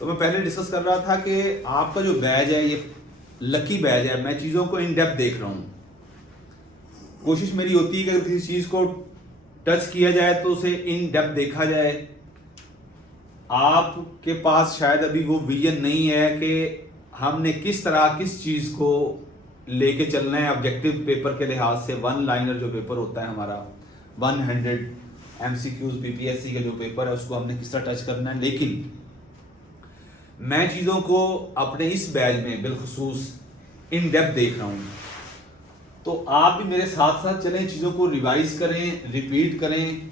तो मैं पहले डिस्कस कर रहा था कि आपका जो बैज है ये लकी बैज है। मैं चीज़ों को इन डेप्थ देख रहा हूँ। कोशिश मेरी होती है कि अगर किसी चीज़ को टच किया जाए तो उसे इन डेप्थ देखा जाए। आपके पास शायद अभी वो विजन नहीं है कि हमने किस तरह किस चीज़ को लेके चलना है। ऑब्जेक्टिव पेपर के लिहाज से वन लाइनर जो पेपर होता है हमारा 100 MCQs PPSC का जो पेपर है उसको हमने किस तरह टच करना है। लेकिन मैं चीज़ों को अपने इस बैच में बिलखुसूस इन डेप्थ देख रहा हूँ। तो आप भी मेरे साथ साथ चलें, चीज़ों को रिवाइज करें, रिपीट करें,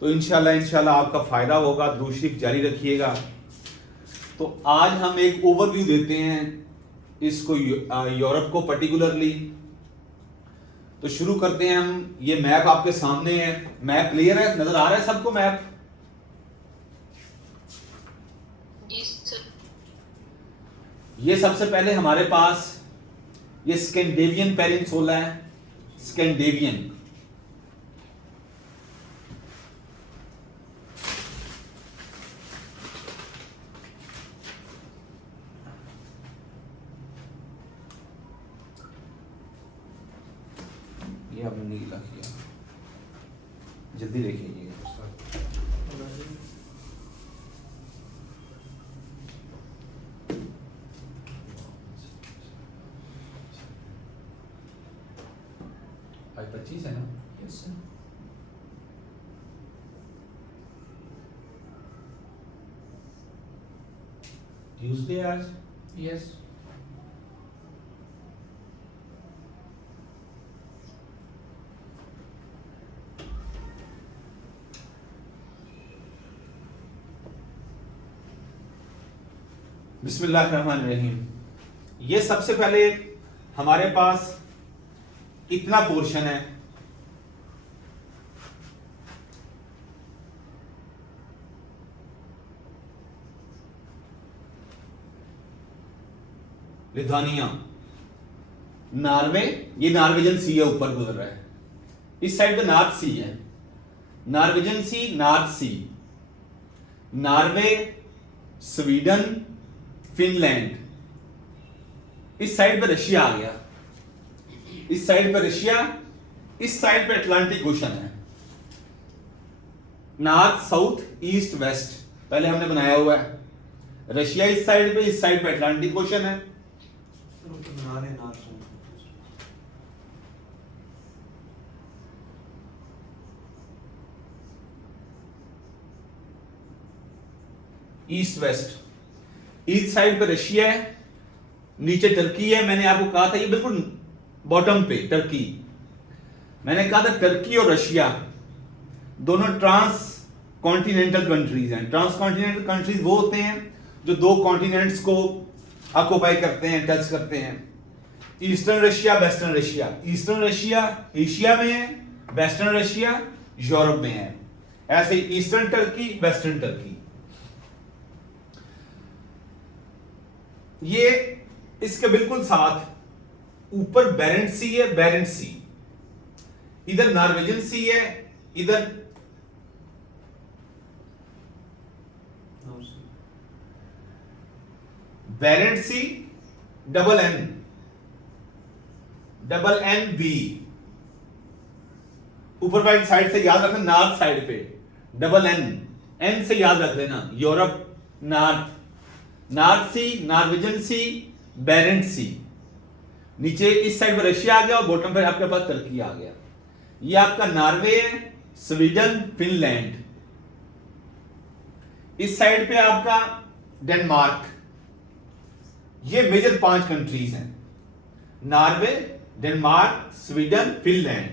तो इंशाल्लाह आपका फ़ायदा होगा। दुरूद शरीफ जारी रखिएगा। तो आज हम एक ओवरव्यू देते हैं इसको, यूरोप को पर्टिकुलरली। तो शुरू करते हैं हम। ये मैप आपके सामने है। मैप क्लियर है, नजर आ रहा है सबको मैप? ये सबसे पहले हमारे पास ये स्कैंडिनेवियन पेनिनसुला है। स्कैंडिनेवियन ये आपने नीला किया, जल्दी देखिए। आज 25 है ना? Yes sir. ट्यूसडे आज। यस। बिस्मिल्लाहिर्रहमानिर्रहीम। ये सबसे पहले हमारे पास इतना पोर्शन है। लिथुआनिया, नॉर्वे, ये नॉर्वेजन सी है, ऊपर गुजर रहा है। इस साइड पे नॉर्थ सी है, Norwegian Sea, North Sea. Norway, Sweden, Finland. इस साइड पे रशिया आ गया, इस साइड पे रशिया, इस साइड पे अटलांटिक ओशन है। नॉर्थ, साउथ, ईस्ट, वेस्ट पहले हमने बनाया हुआ है। रशिया इस साइड पे, इस साइड पे अटलांटिक ओशन है। ईस्ट वेस्ट, ईस्ट साइड पे रशिया है, नीचे टर्की है। मैंने आपको कहा था ये बिल्कुल बॉटम पे टर्की। मैंने कहा था टर्की और रशिया दोनों ट्रांस कॉन्टिनेंटल कंट्रीज हैं। ट्रांस कॉन्टिनेंटल कंट्रीज वो होते हैं जो दो कॉन्टिनेंट्स को ऑक्युपाई करते हैं, टच करते हैं। Eastern Russia, western Russia. Eastern Russia Asia में है, वेस्टर्न रशिया यूरोप में है। ऐसे ईस्टर्न टर्की, वेस्टर्न टर्की। ये इसके बिल्कुल साथ ऊपर बैरेंट सी है, बैरेंट सी। इधर नॉर्वेजियन सी है, इधर बैरेंट सी, डबल एन बी। ऊपर वाली साइड से याद रखना, नॉर्थ साइड पे डबल एन से याद रख लेना। यूरोप, नॉर्थ, नॉर्थ सी, नॉर्वेजियन सी, बैरेंट सी। नीचे इस साइड पर रशिया आ गया और बॉटम पर आपके पास टर्की आ गया। ये आपका नॉर्वे है, स्वीडन, फिनलैंड। इस साइड पे आपका डेनमार्क। ये मेजर 5 कंट्रीज हैं, नॉर्वे, डेनमार्क, स्वीडन, फिनलैंड।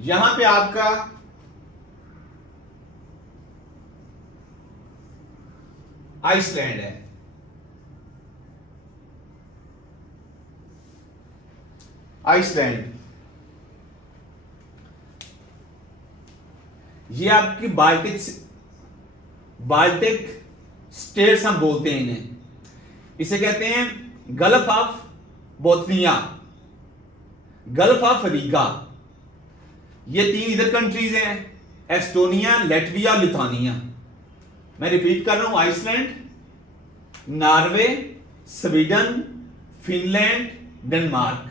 यहां पे आपका आइसलैंड है। आइसलैंड ये आपकी बाल्टिक स्टेट्स हम बोलते हैं इन्हें। इसे कहते हैं Gulf of Bothnia, Gulf of Riga. ये 3 इधर कंट्रीज हैं, एस्टोनिया, लैटविया, लिथुआनिया। मैं रिपीट कर रहा हूं, Iceland, Norway, Sweden, Finland, Denmark.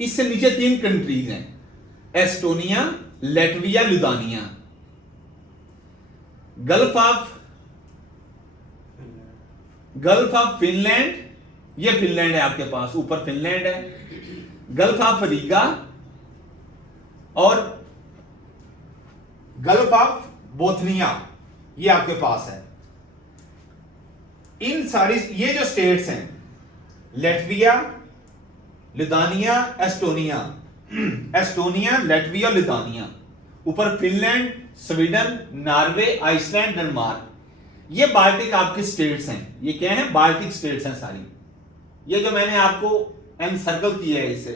इससे नीचे 3 कंट्रीज हैं, Estonia, Latvia, Lithuania. Gulf of Finland, ये फिनलैंड है आपके पास, ऊपर फिनलैंड है। गल्फ ऑफ रीगा और गल्फ ऑफ बोथनिया, ये आपके पास है। इन सारी ये जो स्टेट्स हैं, Latvia, Lithuania, Estonia, Estonia, Latvia, Lithuania, ऊपर Finland, Sweden, Norway, Iceland, Denmark. ये बाल्टिक आपकी स्टेट्स हैं। ये क्या है? बाल्टिक स्टेट्स हैं सारी। ये जो मैंने आपको एनसर्कल किया है इसे,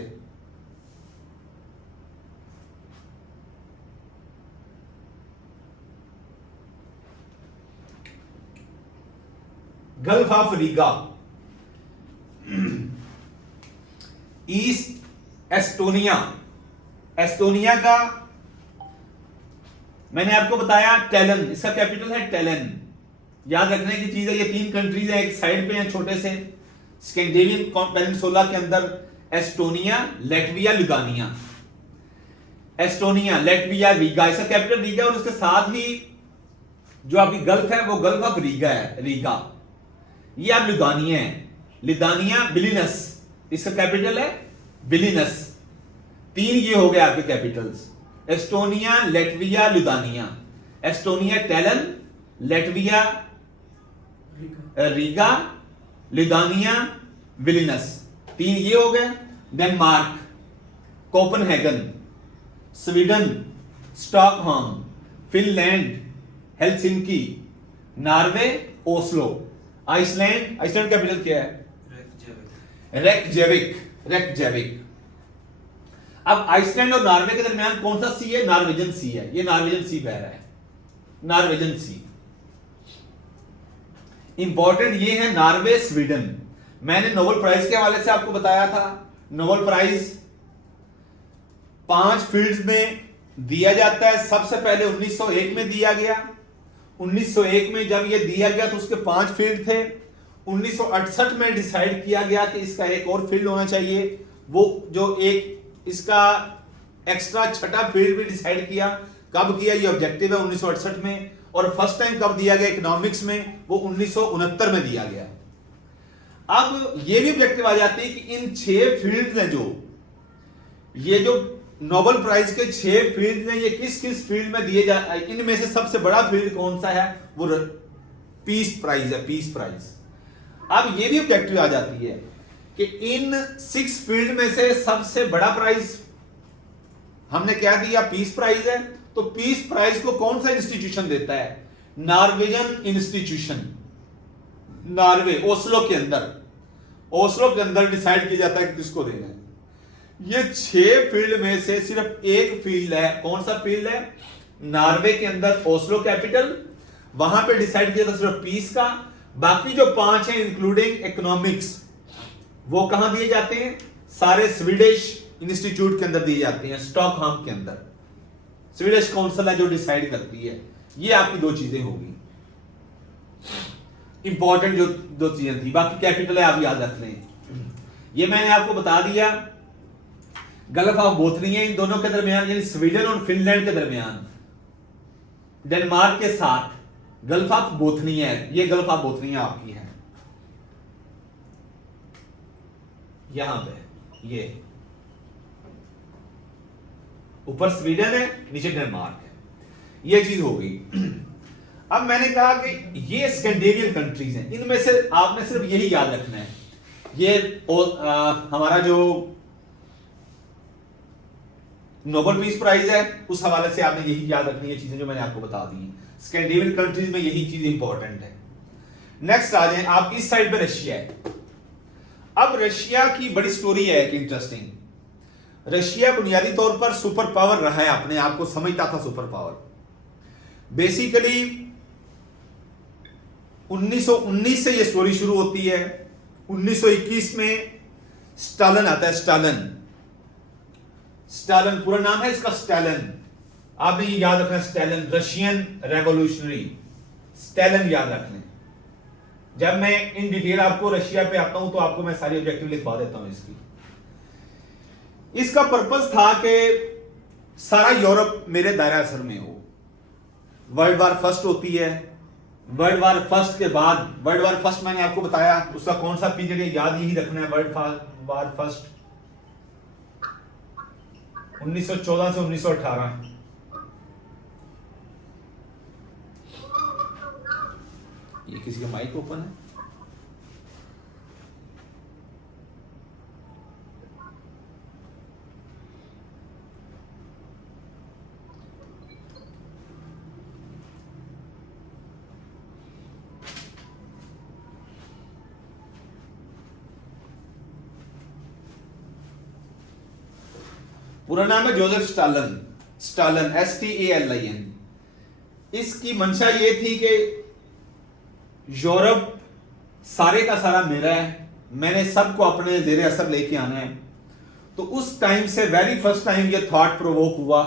gulf of Riga, east Estonia. Estonia का मैंने आपको बताया टैलन, इसका कैपिटल है टैलन। याद रखने की चीज है, ये 3 कंट्रीज हैं, एक साइड पे हैं छोटे से स्कैंडिनेवियन पेनिनसुला के अंदर, Estonia, Latvia, Lithuania. Estonia, Latvia, Riga, इसका कैपिटल रीगा, और उसके साथ ही जो आपकी गल्फ है वो गल्फ ऑफ रीगा है, रीगा। ये आप लिथुआनिया है, लिथुआनिया, विलिनस, इसका कैपिटल है विलिनस। 3 ये हो गए आपके capitals, Estonia, Latvia, Lithuania. Estonia Tallinn, Latvia Riga, Lithuania Vilnius, 3 ये हो गए। Denmark, Copenhagen, Sweden, Stockholm, Finland, Helsinki, Norway, Oslo, Iceland, Iceland capital क्या है? रेकजेविक। अब आइसलैंड और नॉर्वे के दरमियान कौन सा सी है? नॉर्वेजन सी है। ये नॉर्वेजन सी बह रहा है, नॉर्वेजन सी। इंपॉर्टेंट ये है नॉर्वे, स्वीडन। मैंने नोबेल प्राइज के हवाले से आपको बताया था, नोबेल प्राइज 5 फील्ड्स में दिया जाता है। सबसे पहले 1901 में दिया गया। 1901 में जब यह दिया गया तो उसके 5 फील्ड थे। 1968 में डिसाइड किया गया कि इसका एक और फील्ड होना चाहिए। वो जो एक इसका एक्स्ट्रा छठा फील्ड भी डिसाइड किया। कब किया? ये ऑब्जेक्टिव है 1968 में। और फर्स्ट टाइम कब दिया गया इकोनॉमिक्स में? वो 1969 में दिया गया। अब ये भी ऑब्जेक्टिव आ जाती है कि इन 6 फील्ड्स हैं, जो ये जो नोबेल प्राइज के 6 फील्ड हैं, ये किस किस फील्ड में दिए जा, इनमें से सबसे बड़ा फील्ड कौन सा है? वो पीस प्राइज है, पीस प्राइज। अब ये भी ऑब्जेक्टिव आ जाती है कि इन 6 फील्ड में से सबसे बड़ा प्राइज हमने क्या दिया? पीस प्राइज है। तो पीस प्राइज को कौन सा इंस्टीट्यूशन देता है? नॉर्वेजन इंस्टीट्यूशन, नॉर्वे, ओस्लो के अंदर। ओस्लो के अंदर डिसाइड किया जाता है कि किसको देना है। ये 6 फील्ड में से सिर्फ एक फील्ड है। कौन सा फील्ड है? नॉर्वे के अंदर, ओस्लो कैपिटल, वहां पे डिसाइड किया था सिर्फ पीस का। बाकी जो 5 हैं इंक्लूडिंग इकोनॉमिक्स, वो कहां दिए जाते हैं? सारे स्वीडिश इंस्टीट्यूट के अंदर दिए जाते हैं, स्टॉकहोम के अंदर। स्वीडिश काउंसिल है जो डिसाइड करती है। ये आपकी 2 चीजें होगी, इंपॉर्टेंट जो 2 चीजें थी। बाकी कैपिटल है, आप याद रख लें। ये मैंने आपको बता दिया। गल्फ ऑफ बोथनिया, इन दोनों के दरमियान, यानी स्वीडन और फिनलैंड के दरमियान, डेनमार्क के साथ गल्फ ऑफ बोथनिया है। ये गल्फ ऑफ बोथनिया आपकी है, यहां पे। ये ऊपर स्वीडन है, नीचे डेनमार्क है। ये चीज हो गई। अब मैंने कहा कि ये स्कैंडिनेवियन कंट्रीज हैं, इनमें से आपने सिर्फ यही याद रखना है। ये हमारा जो नोबेल पीस प्राइज है, उस हवाले से आपने यही याद रखनी है चीजें जो मैंने आपको बता दी हैं। स्कैंडिनेवियन कंट्रीज में यही चीज इंपॉर्टेंट है। नेक्स्ट आ जाए, आप इस साइड पे रशिया है। अब रशिया की बड़ी स्टोरी है एक इंटरेस्टिंग। रशिया बुनियादी तौर पर सुपर पावर रहा है, अपने आप को समझता था सुपर पावर। बेसिकली 1919 से यह स्टोरी शुरू होती है। 1921 में स्टालिन आता है। स्टालिन पूरा नाम है इसका, स्टालिन। आपने ये याद रखना, स्टैलिन, रशियन रेवोल्यूशनरी, स्टैलिन याद रख लें। जब मैं इन डिटेल आपको रशिया पे आता हूं तो आपको मैं सारी ऑब्जेक्टिव लिखवा देता हूं इसकी। इसका पर्पस था कि सारा यूरोप मेरे दायरा असर में हो। वर्ल्ड वार फर्स्ट होती है, वर्ल्ड वार फर्स्ट के बाद, वर्ल्ड वार फर्स्ट मैंने आपको बताया उसका कौन सा पीरियड है, याद यही रखना है, वर्ल्ड वार फर्स्ट 1914 से 1918। ये किसी का माइक ओपन है? पूरा नाम है जोसेफ स्टालिन, स्टालिन STALIN। इसकी मंशा ये थी कि यूरोप सारे का सारा मेरा है, मैंने सबको अपने जेरे असर लेके आना है। तो उस टाइम से वेरी फर्स्ट टाइम ये थॉट प्रोवोक हुआ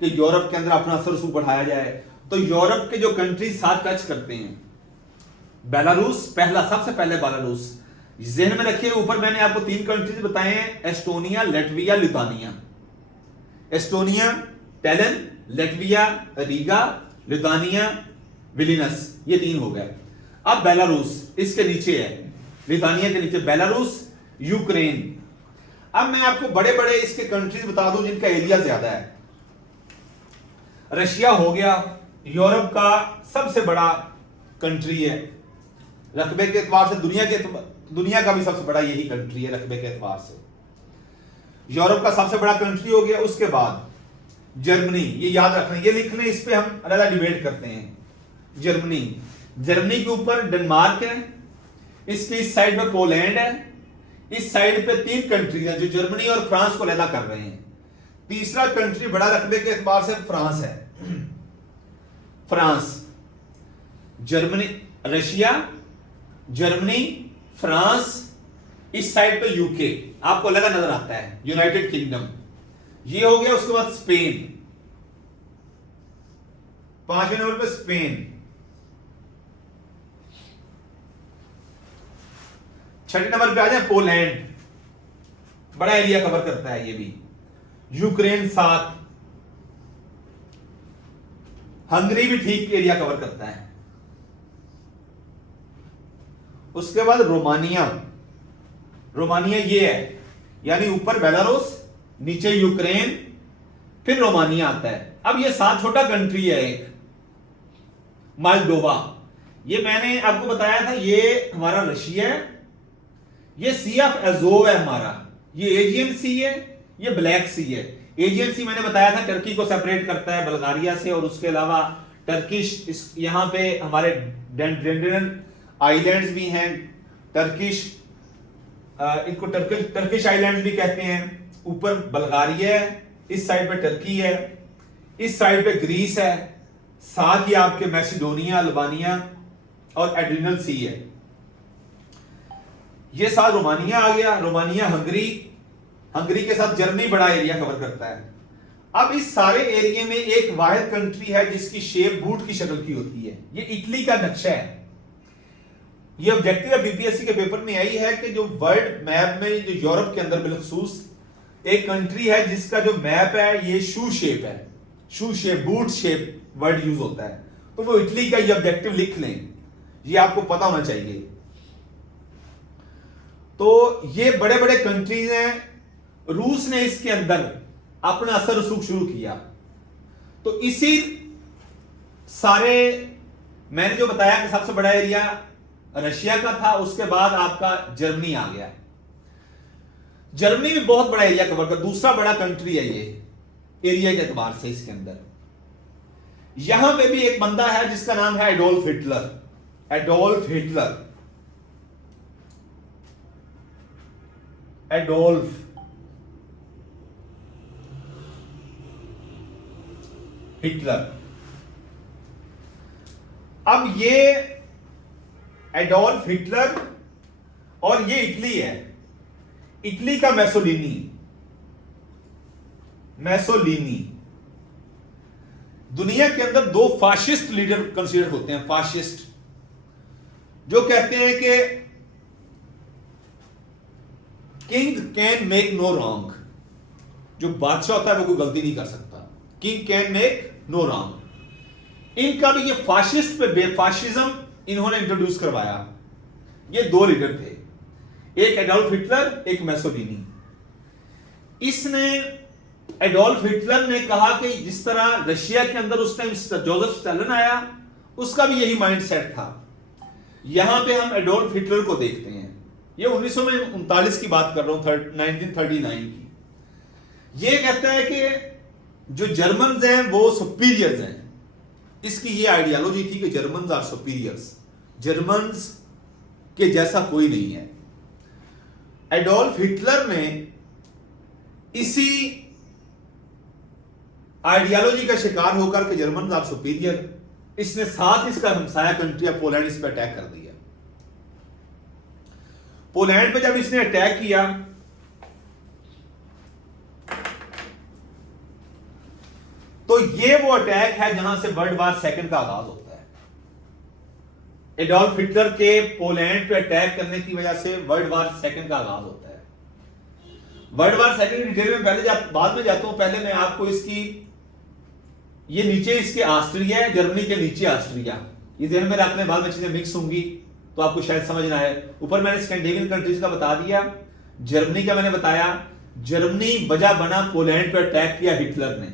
कि यूरोप के अंदर अपना असर बढ़ाया जाए। तो यूरोप के जो कंट्रीज साथ टच करते हैं, बेलारूस पहला, सबसे पहले बेलारूस जहन में रखिए। ऊपर मैंने आपको 3 कंट्रीज बताए हैं, Estonia, Latvia, Lithuania. Estonia Tallinn, Latvia Riga, Lithuania Vilnius, ये 3 हो गए। अब बेलारूस इसके नीचे है, लिथुआनिया के नीचे बेलारूस, यूक्रेन। अब मैं आपको बड़े बड़े इसके कंट्रीज बता दूं जिनका एरिया ज्यादा है। रशिया हो गया, यूरोप का सबसे बड़ा कंट्री है रकबे के एतबार से, दुनिया का भी सबसे बड़ा यही कंट्री है रकबे के एतबार से। यूरोप का सबसे बड़ा कंट्री हो गया। उसके बाद जर्मनी, ये याद रखना, ये लिख लें, इस पे हम अलग डिबेट करते हैं। जर्मनी, जर्मनी के ऊपर डेनमार्क है, इसके इस साइड पे पोलैंड है, इस साइड पे 3 कंट्री हैं जो जर्मनी और फ्रांस को अलग कर रहे हैं। तीसरा कंट्री बड़ा रकबे के एतबार से फ्रांस है। France, Germany, Russia, Germany, France, इस साइड पे यूके आपको अलग नजर आता है, यूनाइटेड किंगडम, ये हो गया। उसके बाद स्पेन, 5वें नंबर पे स्पेन, 6ठे नंबर पे आ जाए पोलैंड, बड़ा एरिया कवर करता है ये भी। यूक्रेन 7, हंगरी भी ठीक एरिया कवर करता है। उसके बाद रोमानिया, रोमानिया ये है, यानी ऊपर बेलारूस, नीचे यूक्रेन, फिर रोमानिया आता है। अब ये 7 छोटा कंट्री है। एक मालडोवा, ये मैंने आपको बताया था, ये हमारा रशिया है, ये सी ऑफ एजोव है हमारा, ये एजियन सी है, ये ब्लैक सी है। एजियन सी मैंने बताया था टर्की को सेपरेट करता है बल्गारिया से, और उसके अलावा टर्किश, यहां पे हमारे डेंड्रेन आइलैंड्स भी हैं, टर्किश, इनको टर्किश आइलैंड्स भी कहते हैं। ऊपर बल्गारिया है, इस साइड पे टर्की है, इस साइड पे ग्रीस है, साथ ही आपके मैसिडोनिया, अल्बानिया और एड्रिनल सी है। ये साथ रोमानिया आ गया, रोमानिया, हंगरी, हंगरी के साथ जर्मनी बड़ा एरिया कवर करता है। अब इस सारे एरिया में एक वाहिद कंट्री है जिसकी शेप बूट की शक्ल की होती है, ये इटली का नक्शा है। ये ऑब्जेक्टिव बीपीएससी के पेपर में आई है कि जो वर्ल्ड मैप में जो यूरोप के अंदर बिलखसूस एक कंट्री है जिसका जो मैप है ये शू शेप है, shoe shape, boot shape word use होता है, तो वो इटली का ये ऑब्जेक्टिव लिख लें, ये आपको पता होना चाहिए। तो ये बड़े बड़े कंट्रीज हैं। रूस ने इसके अंदर अपना असर रसूख शुरू किया, तो इसी सारे मैंने जो बताया कि सबसे बड़ा एरिया रशिया का था, उसके बाद आपका जर्मनी आ गया। जर्मनी भी बहुत बड़ा एरिया कवर कर, दूसरा बड़ा कंट्री है ये एरिया के एतबार से। इसके अंदर यहां पे भी एक बंदा है जिसका नाम है Adolf Hitler, Adolf Hitler, Adolf Hitler. अब ये एडोल्फ हिटलर और ये इटली है, इटली का मैसोलिनी, मैसोलिनी दुनिया के अंदर दो फाशिस्ट लीडर कंसीडर होते हैं, फाशिस्ट, जो कहते हैं कि king can make no wrong, जो बादशाह होता है वो कोई गलती नहीं कर सकता, king can make no wrong. इनका भी ये फाशिस्ट पे फाशिज्म इन्होंने इंट्रोड्यूस करवाया। ये दो लीडर थे, एक एडोल्फ हिटलर, एक मैसोलिनी। इसने एडोल्फ हिटलर ने कहा कि जिस तरह रशिया के अंदर उस टाइम जोसेफ स्टालिन आया, उसका भी यही माइंडसेट था। यहां पे हम एडोल्फ हिटलर को देखते हैं, ये 1939 की बात कर रहा हूं, 1939 की। ये कहता है कि जो जर्मन्स हैं वो सुपीरियर्स हैं। इसकी ये आइडियोलॉजी थी कि जर्मन्स आर सुपीरियर्स, जर्मन्स के जैसा कोई नहीं है। एडोल्फ हिटलर ने इसी आइडियोलॉजी का शिकार होकर के जर्मन आर सुपीरियर, इसने साथ इसका हमसाया कंट्री ऑफ पोलैंड इस पर अटैक कर दिया। पोलैंड पे जब इसने अटैक किया तो ये वो अटैक है जहां से वर्ल्ड वार सेकंड का आगाज होता है। एडोल्फ हिटलर के पोलैंड पे अटैक करने की वजह से वर्ल्ड वार सेकंड का आगाज होता है। वर्ल्ड वार सेकंड की डिटेल में बाद में जाता हूं, पहले मैं आपको इसकी, ये नीचे इसके ऑस्ट्रिया है, जर्मनी के नीचे ऑस्ट्रिया, ये ध्यान में रखने, बाद में चीजें मिक्स होंगी तो आपको शायद समझ ना आए। ऊपर मैंने स्कैंडिनेवियन कंट्रीज का बता दिया, जर्मनी का मैंने बताया। जर्मनी वजह बना पोलैंड पर अटैक किया हिटलर ने,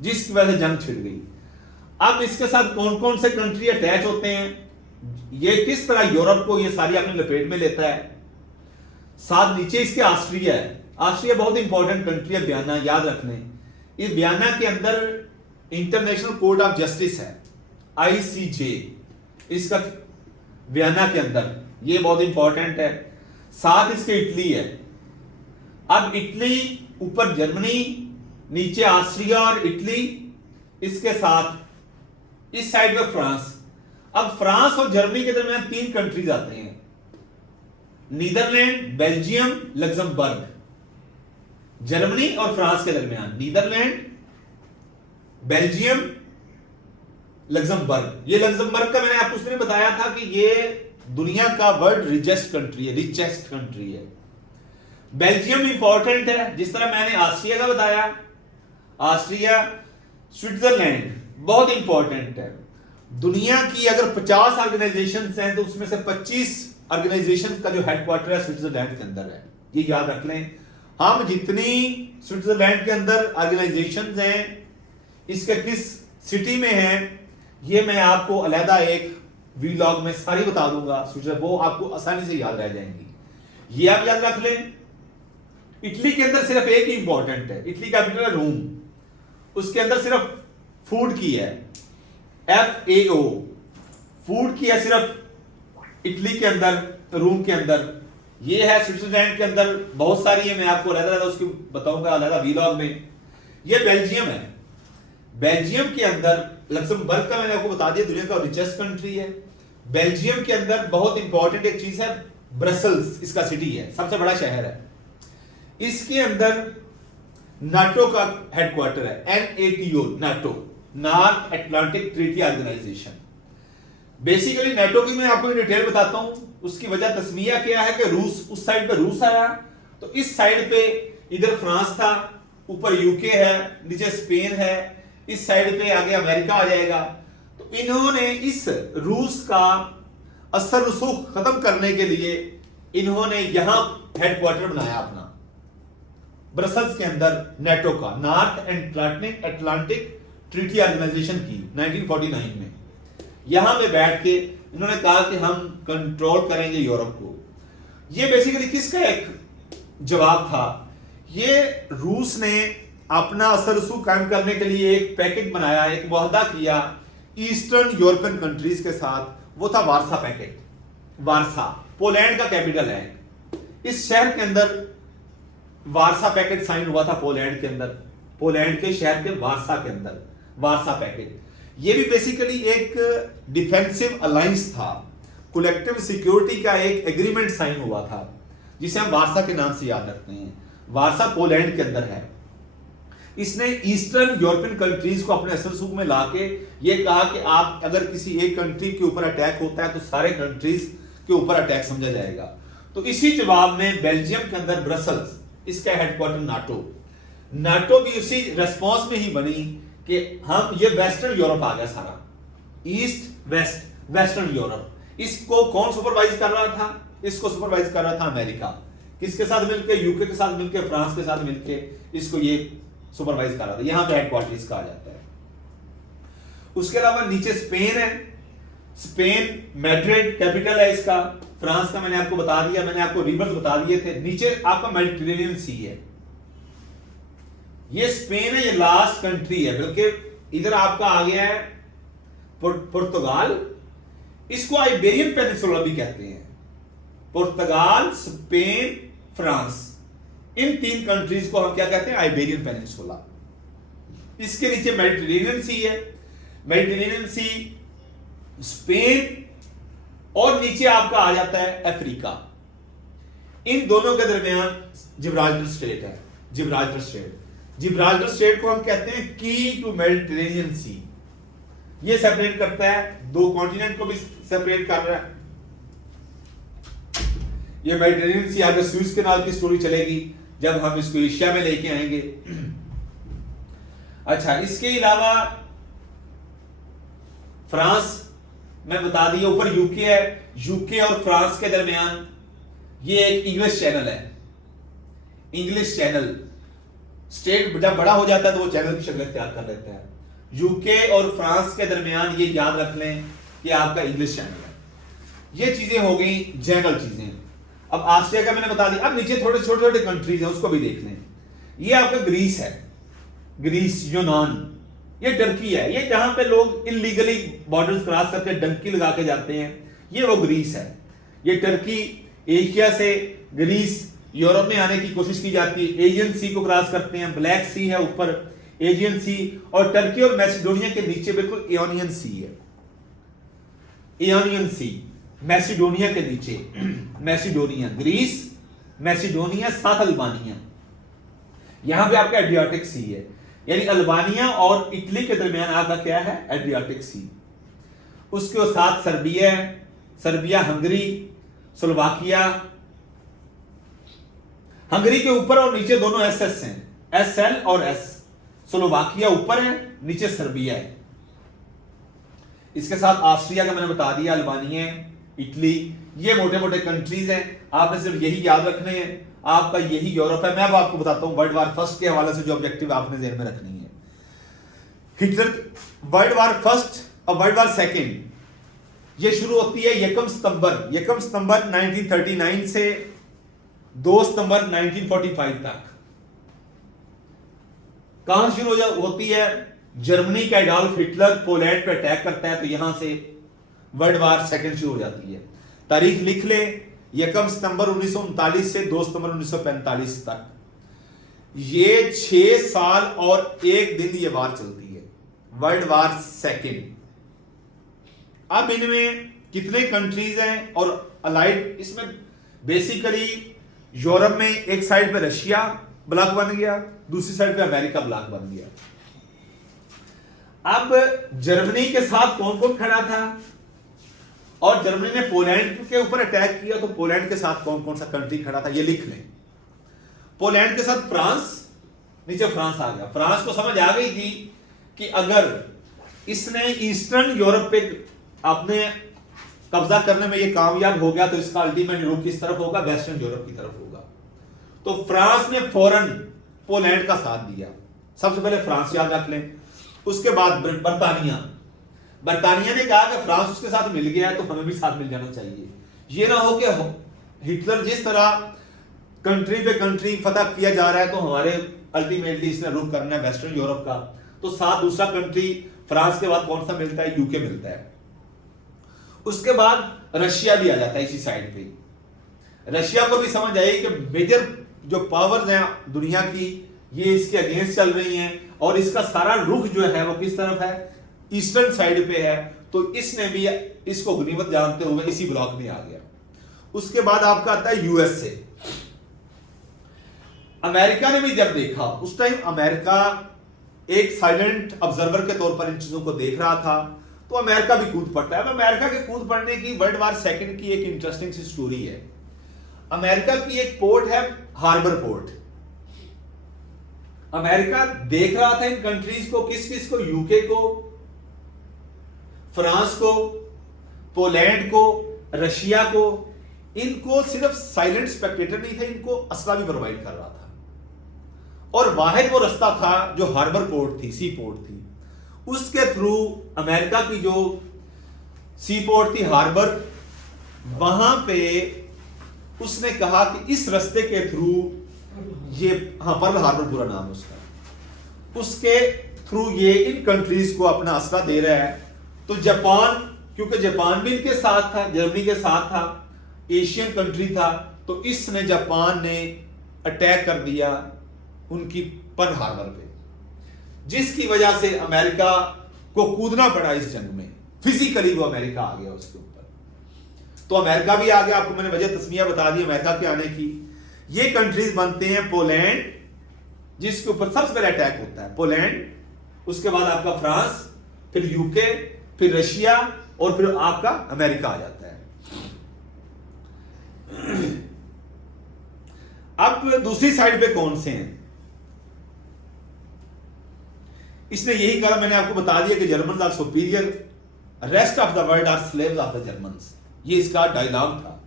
जिसकी वजह से जंग छिड़ गई। अब इसके साथ कौन कौन से कंट्री अटैच होते हैं, ये किस तरह यूरोप को ये सारी अपनी लपेट में लेता है। साथ नीचे इसके ऑस्ट्रिया है, ऑस्ट्रिया बहुत इंपॉर्टेंट कंट्री है, वियना याद रखने। इस वियना के अंदर इंटरनेशनल कोर्ट ऑफ जस्टिस है, ICJ, इसका वियना के अंदर, ये बहुत इंपॉर्टेंट है। साथ इसके इटली है। अब इटली, ऊपर जर्मनी, नीचे ऑस्ट्रिया और इटली, इसके साथ इस साइड पे फ्रांस। अब फ्रांस और जर्मनी के दरमियान 3 कंट्रीज आते हैं, नीदरलैंड, बेल्जियम, लग्जमबर्ग। जर्मनी और फ्रांस के दरमियान नीदरलैंड, बेल्जियम, लग्जमबर्ग। ये लग्जमबर्ग का मैंने आपको उसने बताया था कि ये दुनिया का वर्ल्ड रिचेस्ट कंट्री है, रिचेस्ट कंट्री है। बेल्जियम इंपॉर्टेंट है, जिस तरह मैंने ऑस्ट्रिया का बताया, ऑस्ट्रिया, स्विट्जरलैंड बहुत इंपॉर्टेंट है। दुनिया की अगर 50 ऑर्गेनाइजेशन हैं तो उसमें से 25 ऑर्गेनाइजेशन का जो हेडक्वार्टर है स्विट्जरलैंड के अंदर है, ये याद रख लें। हम जितनी स्विट्जरलैंड के अंदर ऑर्गेनाइजेशन हैं, इसके किस सिटी में हैं, ये मैं आपको अलहदा एक वीलॉग में सारी बता दूंगा, वो आपको आसानी से याद रह जाएंगी। ये आप याद रख लें। इटली के अंदर सिर्फ एक ही इंपॉर्टेंट है, इटली कैपिटल है रोम, उसके अंदर सिर्फ फूड की है, FAO, फूड की है सिर्फ इटली के अंदर, रोम के अंदर। ये है स्विट्जरलैंड के अंदर बहुत सारी है, मैं आपको अलग-अलग उसकी बताऊंगा अलग वीलॉग में। ये बेल्जियम है, बेल्जियम के अंदर, लक्समबर्ग का मैंने आपको बता दिया दुनिया का रिचेस्ट कंट्री है। बेल्जियम के अंदर बहुत इंपॉर्टेंट एक चीज है, ब्रसल्स इसका सिटी है, सबसे बड़ा शहर है। इसके अंदर नाटो का हेडक्वार्टर है, NATO, NATO, North Atlantic Treaty Organization. Basically NATO की मैं आपको डिटेल बताता हूं। उसकी वजह तस्मीया क्या है कि रूस, उस साइड पे रूस आया तो इस साइड पे इधर फ्रांस था, ऊपर UK है, नीचे स्पेन है, इस साइड पे आगे अमेरिका आ जाएगा। तो इन्होंने इस रूस का असर रसूख खत्म करने के लिए इन्होंने यहां हेडक्वार्टर बनाया अपना, ब्रसल्स के अंदर, नाटो का, नॉर्थ अटलांटिक ट्रीटी ऑर्गेनाइजेशन की 1949 में। यहां पे बैठ के इन्होंने कहा कि हम कंट्रोल करेंगे यूरोप को। ये बेसिकली किसका एक जवाब था, ये रूस ने अपना असर रसूख कायम करने के लिए एक पैकेट बनाया, एक मुआहदा किया ईस्टर्न यूरोपियन कंट्रीज के साथ, वो था वारसा पैकेट। वारसा पोलैंड का कैपिटल है, इस शहर के अंदर वारसा पैकेट साइन हुआ था, पोलैंड के अंदर, पोलैंड के शहर के वारसा के अंदर वारसा पैकेट। ये भी बेसिकली एक डिफेंसिव अलायंस था, कलेक्टिव सिक्योरिटी का एक एग्रीमेंट साइन हुआ था, जिसे हम वारसा के नाम से याद रखते हैं। वारसा पोलैंड के अंदर है। इसने ईस्टर्न यूरोपियन कंट्रीज को अपने असर सूख में लाके ये कहा कि आप अगर किसी एक कंट्री के ऊपर अटैक होता है तो सारे कंट्रीज के ऊपर अटैक समझा जाएगा। तो इसी जवाब में बेल्जियम के अंदर ब्रसल्स, इसका हेडक्वार्टर नाटो भी उसी रेस्पॉन्स में ही बनी कि हम ये वेस्टर्न यूरोप आ गया सारा, ईस्ट वेस्ट वेस्टर्न यूरोप। इसको कौन सुपरवाइज कर रहा था? इसको सुपरवाइज कर रहा था अमेरिका। किसके साथ मिलकर? यूके के साथ मिलकर, फ्रांस के साथ मिलकर इसको ये सुपरवाइज कर रहा था। यहां पे हेडक्वार्टर इसका आ जाता है। उसके अलावा नीचे स्पेन है, स्पेन मैड्रिड कैपिटल है इसका। फ्रांस का मैंने आपको बता दिया, मैंने आपको रिवर्स बता दिए थे। नीचे आपका मेडिटेरेनियन सी है, ये स्पेन है, ये लास्ट कंट्री है, बल्कि इधर आपका आ गया है पुर्तगाल। इसको आइबेरियन पेनिनसुला भी कहते हैं। पुर्तगाल, स्पेन, फ्रांस, इन तीन कंट्रीज को हम क्या कहते हैं? Iberian peninsula. इसके नीचे मेडिटेरेनियन सी है, मेडिटेरेनियन सी, स्पेन, और नीचे आपका आ जाता है अफ्रीका। इन दोनों के दरमियान जिब्राल्टर स्ट्रेट है, जिब्राल्टर स्ट्रेट। जिब्राल्टर स्ट्रेट को हम कहते हैं की टू मेडिटेरेनियन सी। ये सेपरेट करता है, दो कॉन्टिनेंट को भी सेपरेट कर रहा है। ये मेडिटेरेनियन सी आगे स्विस कैनाल की स्टोरी चलेगी जब हम इसको एशिया में लेके आएंगे। अच्छा, इसके अलावा फ्रांस मैं बता दिया, ऊपर यूके है, यूके और फ्रांस के दरमियान ये एक इंग्लिश चैनल है। इंग्लिश चैनल स्टेट जब बड़ा हो जाता है तो वो चैनल की शक्ल इख्तियार कर लेता है। यूके और फ्रांस के दरमियान ये याद रख लें कि आपका इंग्लिश चैनल है। ये चीजें हो गई जनरल चीजें। अब ऑस्ट्रिया का मैंने बता दिया। अब नीचे थोड़े छोटे छोटे कंट्रीज हैं, उसको भी देख लें। ये आपका ग्रीस है, ग्रीस, यूनान, ये टर्की है। ये जहां पे लोग इलीगली बॉर्डर्स क्रॉस करके डंकी लगा के जाते हैं, ये वो ग्रीस है। ये टर्की, एशिया से ग्रीस यूरोप में आने की कोशिश की जाती है, एजियन सी को क्रॉस करते हैं। ब्लैक सी है ऊपर, एजियन सी, और टर्की और मैसिडोनिया के नीचे बिल्कुल इयोनियन सी है। इयोनियन सी मैसिडोनिया के नीचे, मैसिडोनिया, ग्रीस, मैसिडोनिया, साथ अल्बानिया। यहां पे आपका एड्रियाटिक सी है, यानी अल्बानिया और इटली के दरमियान आपका क्या है? एड्रियाटिक सी। उसके साथ Serbia, Serbia, Hungary, Slovakia. Hungary के ऊपर और नीचे दोनों एस हैं, एसएल और एस। स्लोवाकिया ऊपर है, नीचे सर्बिया है। इसके साथ ऑस्ट्रिया का मैंने बता दिया, अल्बानिया, इटली, ये मोटे मोटे कंट्रीज हैं। आपने सिर्फ यही याद रखने हैं, आपका यही यूरोप है। मैं अब आपको बताता हूं वर्ल्ड वार फर्स्ट के हवाले से जो ऑब्जेक्टिव आपने ध्यान में रखनी है। हिटलर, वर्ल्ड वार फर्स्ट और वर्ल्ड वार सेकेंड ये शुरू होती है 1 सितंबर 1939 से 2 सितंबर 1945 तक। कहां शुरू होती है? जर्मनी का एडोल्फ हिटलर पोलैंड पे अटैक करता है, तो यहां से वर्ल्ड वार सेकेंड शुरू हो जाती है। तारीख लिख ले, 1 सितंबर 1939 से 2 सितंबर 1945 तक। ये 6 साल और 1 दिन ये वार चलती है, वर्ल्ड वार सेकेंड। अब इनमें कितने कंट्रीज हैं और अलाइड? इसमें बेसिकली यूरोप में एक साइड पे रशिया ब्लॉक बन गया, दूसरी साइड पे अमेरिका ब्लॉक बन गया। अब जर्मनी के साथ कौन कौन खड़ा था? और जर्मनी ने पोलैंड के ऊपर अटैक किया, तो पोलैंड के साथ कौन कौन सा कंट्री खड़ा था ये लिख लें। पोलैंड के साथ फ्रांस, नीचे फ्रांस आ गया। फ्रांस को समझ आ गई थी कि अगर इसने ईस्टर्न यूरोप पे अपने कब्जा करने में ये कामयाब हो गया तो इसका अल्टीमेट रुख किस तरफ होगा? वेस्टर्न यूरोप की तरफ होगा। तो फ्रांस ने फौरन पोलैंड का साथ दिया। सबसे पहले फ्रांस याद रख लें। उसके बाद बर्तानिया ने कहा कि फ्रांस उसके साथ मिल गया है तो हमें भी साथ मिल जाना चाहिए। ये ना हो कि हिटलर जिस तरह कंट्री पे कंट्री फतह किया जा रहा है तो हमारे अल्टीमेटली इसने रुख करना है वेस्टर्न यूरोप का, तो साथ दूसरा कंट्री फ्रांस के बाद कौन सा मिलता है? यूके मिलता है। उसके बाद रशिया भी आ जाता है इसी साइड पे। रशिया को भी समझ आई कि मेजर जो पावर्स हैं दुनिया की ये इसके अगेंस्ट चल रही हैं और इसका सारा रुख जो है वो किस तरफ है? ईस्टर्न साइड पे है। तो इसने भी इसको गनीमत जानते हुए इसी ब्लॉक में आ गया। उसके बाद आपका आता है यूएसए। अमेरिका ने भी जब देखा, उस टाइम अमेरिका एक साइलेंट ऑब्जर्वर के तौर पर इन चीजों को देख रहा था, तो अमेरिका भी कूद पड़ता है। अब अमेरिका के कूद पड़ने की वर्ल्ड वार सेकंड की एक इंटरेस्टिंग सी स्टोरी है। अमेरिका की एक पोर्ट है हार्बर पोर्ट। अमेरिका देख रहा था इन कंट्रीज को, किस किस को, यूके को, फ्रांस को, पोलैंड को, रशिया को। इनको सिर्फ साइलेंट स्पेक्टेटर नहीं था, इनको असला भी प्रोवाइड कर रहा था। और वाहिद वो रास्ता था जो हार्बर पोर्ट थी, सी पोर्ट थी, उसके थ्रू अमेरिका की जो सी पोर्ट थी हार्बर, वहां पे उसने कहा कि इस रास्ते के थ्रू ये, हाँ पर्ल हार्बर पूरा नाम उसका, उसके थ्रू ये इन कंट्रीज को अपना असला दे रहा है। तो जापान, क्योंकि जापान भी इनके साथ था, जर्मनी के साथ था, एशियन कंट्री था, तो इसने जापान ने अटैक कर दिया उनकी पर्ल हार्बर पे, जिसकी वजह से अमेरिका को कूदना पड़ा इस जंग में। फिजिकली वो अमेरिका आ गया उसके ऊपर। तो अमेरिका भी आ गया। आपको मैंने वजह तस्मीया बता दी अमेरिका के आने की। ये कंट्रीज बनते हैं पोलैंड, जिसके ऊपर सबसे पहले अटैक होता है, पोलैंड, उसके बाद आपका फ्रांस, फिर यूके, फिर रशिया, और फिर आपका अमेरिका आ जाता है। अब दूसरी साइड पे कौन से हैं? इसने यही कहा, मैंने आपको बता दिया कि German are superior, rest of the world are slaves of the Germans. ये इसका डायलॉग था,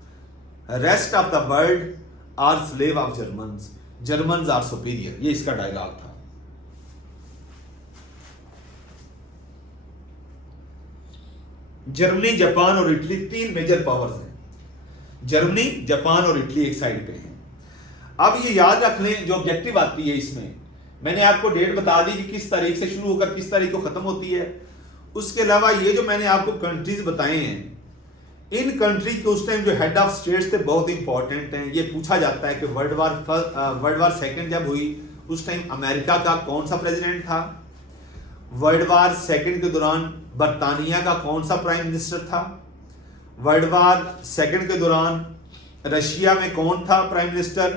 rest of the world are slave of Germans, Germans are superior. ये इसका डायलॉग था। जर्मनी, जापान और इटली तीन मेजर पावर्स हैं। जर्मनी, जापान और इटली एक साइड पे हैं। अब ये याद रख लें, जो ऑब्जेक्टिव आती है इसमें, मैंने आपको डेट बता दी कि किस तारीख से शुरू होकर किस तारीख को खत्म होती है। उसके अलावा ये जो मैंने आपको कंट्रीज बताए हैं, इन कंट्री के उस टाइम जो हेड ऑफ स्टेट्स थे बहुत इंपॉर्टेंट हैं। ये पूछा जाता है कि वर्ल्ड वार सेकंड जब हुई उस टाइम अमेरिका का कौन सा प्रेसिडेंट था, वर्ल्ड वार सेकंड के दौरान बरतानिया का कौन सा प्राइम मिनिस्टर था, वर्ल्ड वार सेकंड के दौरान रशिया में कौन था प्राइम मिनिस्टर,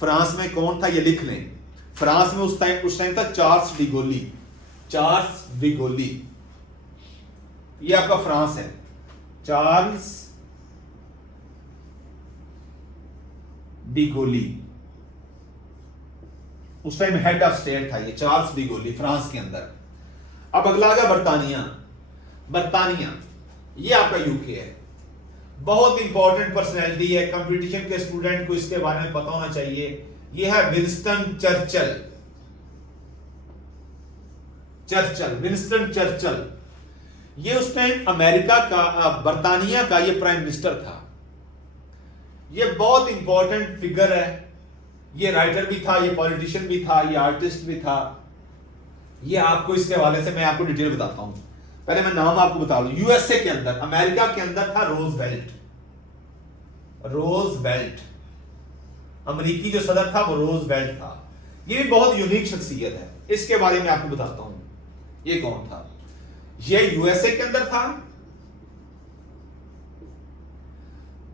फ्रांस में कौन था, ये लिख लें। फ्रांस में उस टाइम था चार्ल्स डिगोली। चार्ल्स डिगोली, ये आपका फ्रांस है। चार्ल्स डिगोली उस टाइम हेड ऑफ स्टेट था, ये चार्ल्स डिगोली फ्रांस के अंदर। अब अगला आ गया बरतानिया। बरतानिया ये आपका यूके है। बहुत इंपॉर्टेंट पर्सनैलिटी है, कंपटीशन के स्टूडेंट को इसके बारे में पता होना चाहिए। ये है विंस्टन चर्चिल। विंस्टन चर्चिल, ये उस टाइम अमेरिका का, बरतानिया का ये प्राइम मिनिस्टर था। ये बहुत इंपॉर्टेंट फिगर है। ये राइटर भी था, ये पॉलिटिशियन भी था, ये आर्टिस्ट भी था। ये आपको इसके हवाले से मैं आपको डिटेल बताता हूं। पहले मैं नाम आपको बता दूं। यूएसए के अंदर, अमेरिका के अंदर था रोजवेल्ट। रोजवेल्ट अमेरिकी जो सदर था वो रोजवेल्ट था। ये भी बहुत यूनिक शख्सियत है, इसके बारे में आपको बताता हूं। ये कौन था? ये यूएसए के अंदर था।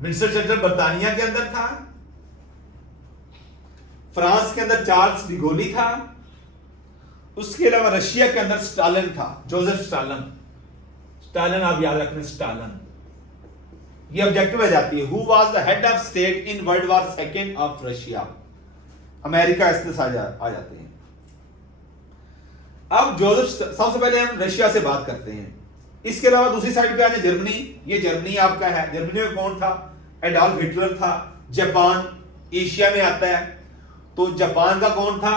विंस्टन चर्चिल बरतानिया के अंदर था। फ्रांस के अंदर चार्ल्स डिगोली था। उसके अलावा रशिया के अंदर स्टालिन था, जोसेफ स्टालिन। स्टालिन आप याद रखना, स्टालिन। ये ऑब्जेक्टिव आ जाती है, who was the head of state in World War second of Russia. America इससे आ जाते हैं। अब जोसेफ, सबसे पहले हम रशिया से बात करते हैं। इसके अलावा दूसरी साइड पे आ जाए जर्मनी। ये जर्मनी आपका है। जर्मनी में कौन था? एडोल्फ हिटलर था। जापान एशिया में आता है, तो जापान का कौन था?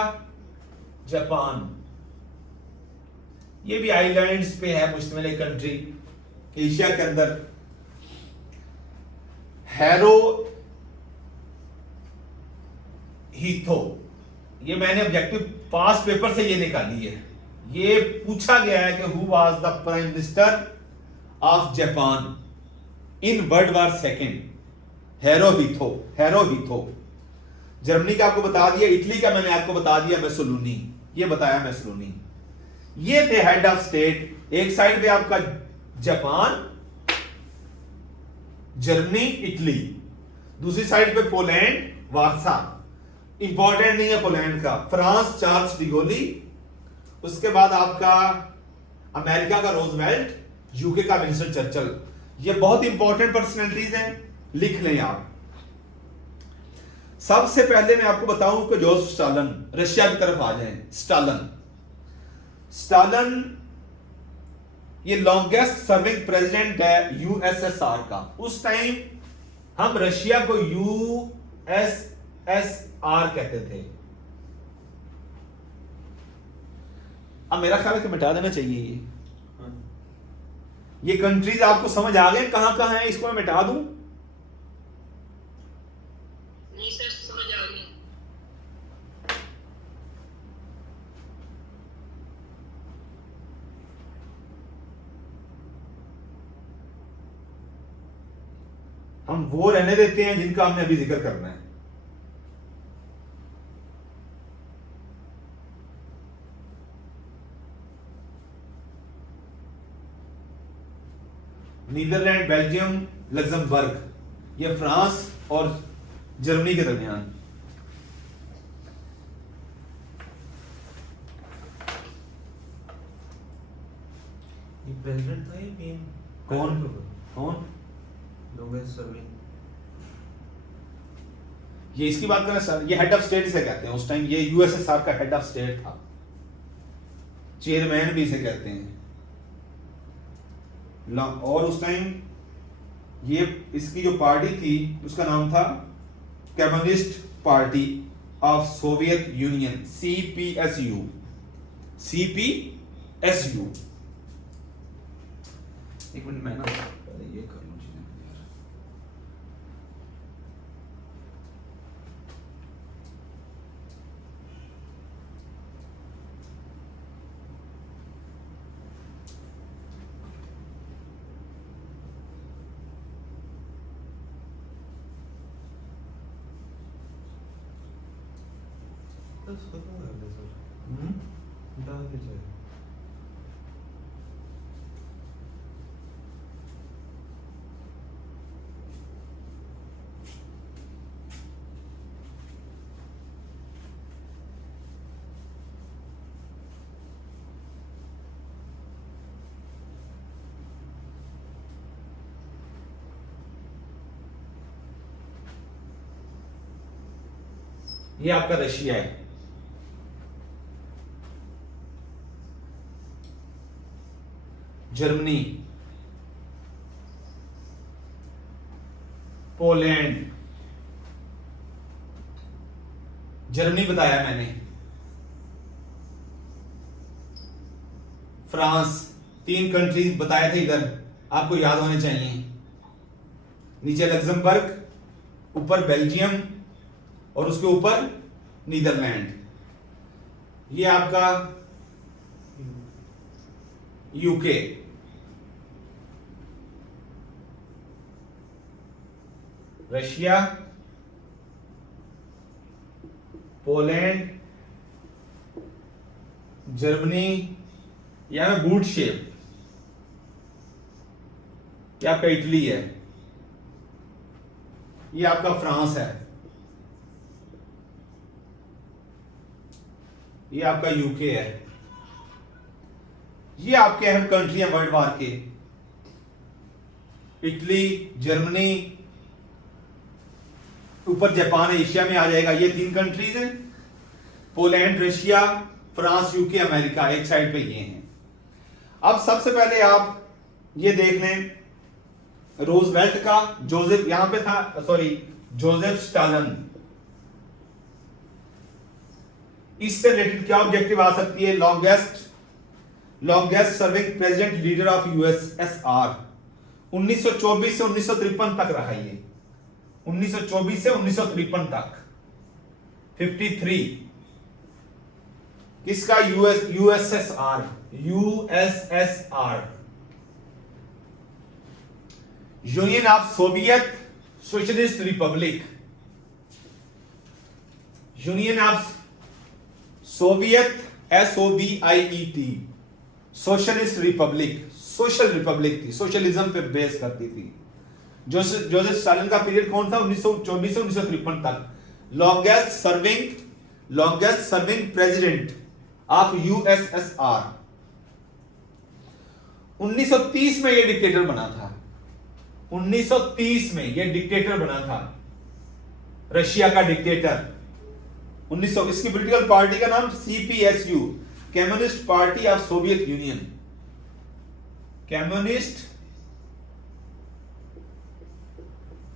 जापान, ये भी आइलैंड्स पे है मुश्तमिल एक कंट्री एशिया के अंदर। हैरो हीथो, ये मैंने ऑब्जेक्टिव पास्ट पेपर से ये निकाली है। ये पूछा गया है कि who was the prime minister of Japan in World War second? Hirohito. Hirohito. Germany का आपको बता दिया। इटली का मैंने आपको बता दिया मुसोलिनी, ये बताया मुसोलिनी। ये थे हेड ऑफ स्टेट। एक साइड पे आपका जापान, जर्मनी, इटली। दूसरी साइड पे पोलैंड, वार्सा। इंपॉर्टेंट नहीं है पोलैंड का। France, Charles de Gaulle. उसके बाद आपका अमेरिका का रोजवेल्ट, यूके का विंस्टन चर्चिल। ये बहुत इंपॉर्टेंट पर्सनैलिटीज हैं, लिख लें आप। सबसे पहले मैं आपको बताऊं कि जोसेफ स्टालिन, रशिया की तरफ आ जाएं। स्टालिन ये लॉन्गेस्ट सर्विंग प्रेसिडेंट है यूएसएसआर का। उस टाइम हम रशिया को यूएसएसआर कहते थे। अब मेरा ख्याल है कि मिटा देना चाहिए ये कंट्रीज आपको समझ आ गए कहां कहां है, इसको मैं मिटा दूं? नहीं सर, समझ आ गई। हम वो रहने देते हैं जिनका हमने अभी जिक्र करना है। नीदरलैंड, बेल्जियम, लग्जमबर्ग, ये फ्रांस और जर्मनी के दरमियान। ये प्रेसिडेंट था, ये मेन कौन कौन लॉन्गेस्ट सर्विंग। ये इसकी बात करें सर, ये हेड ऑफ स्टेट इसे कहते हैं। उस टाइम ये यूएसएसआर का हेड ऑफ स्टेट था, चेयरमैन भी इसे कहते हैं। और उस टाइम ये इसकी जो पार्टी थी उसका नाम था communist party of Soviet union, CPSU. CPSU. एक मिनट मैं ना पहले ये कर लूं चीजें क्लियर। बस खत्म कर दे सर, मिटा के चाहिए। ये आपका रशिया है। जर्मनी, पोलैंड, जर्मनी बताया मैंने, फ्रांस, 3 कंट्रीज बताए थे इधर, आपको याद होने चाहिए। नीचे लग्जमबर्ग, ऊपर बेल्जियम और उसके ऊपर नीदरलैंड। ये आपका यूके। रशिया, पोलैंड, जर्मनी, यहां में बूट शेप, ये आपका इटली है, ये आपका फ्रांस है, ये आपका यूके है। ये आपके अहम कंट्री हैं वर्ल्ड वार के। इटली, जर्मनी, ऊपर जापान एशिया में आ जाएगा। ये 3 कंट्रीज हैं, Poland, Russia, France, UK, America एक साइड पे ये हैं। अब सबसे पहले आप ये देख लें रोजवेल्ट का, जोसेफ यहां पे था, सॉरी जोसेफ स्टालिन। इससे रिलेटेड क्या ऑब्जेक्टिव आ सकती है? Longest serving president leader of USSR, 1924 से 1953 तक रहा ये, 1924 से 1953 तक, 53। किसका? USSR, union of Soviet socialist Republic, union of Soviet, SOVIET, socialist Republic, social Republic थी, सोशलिज्म पे बेस करती थी। जोसेफ स्टालिन का पीरियड कौन था? 1924 से 1953 तक। Longest serving president of USSR. 1930 में यह डिक्टेटर बना था। 1930 में यह डिक्टेटर बना था, रशिया का डिक्टेटर। 1900। इसकी पॉलिटिकल पार्टी का नाम CPSU, communist party of Soviet union. Communist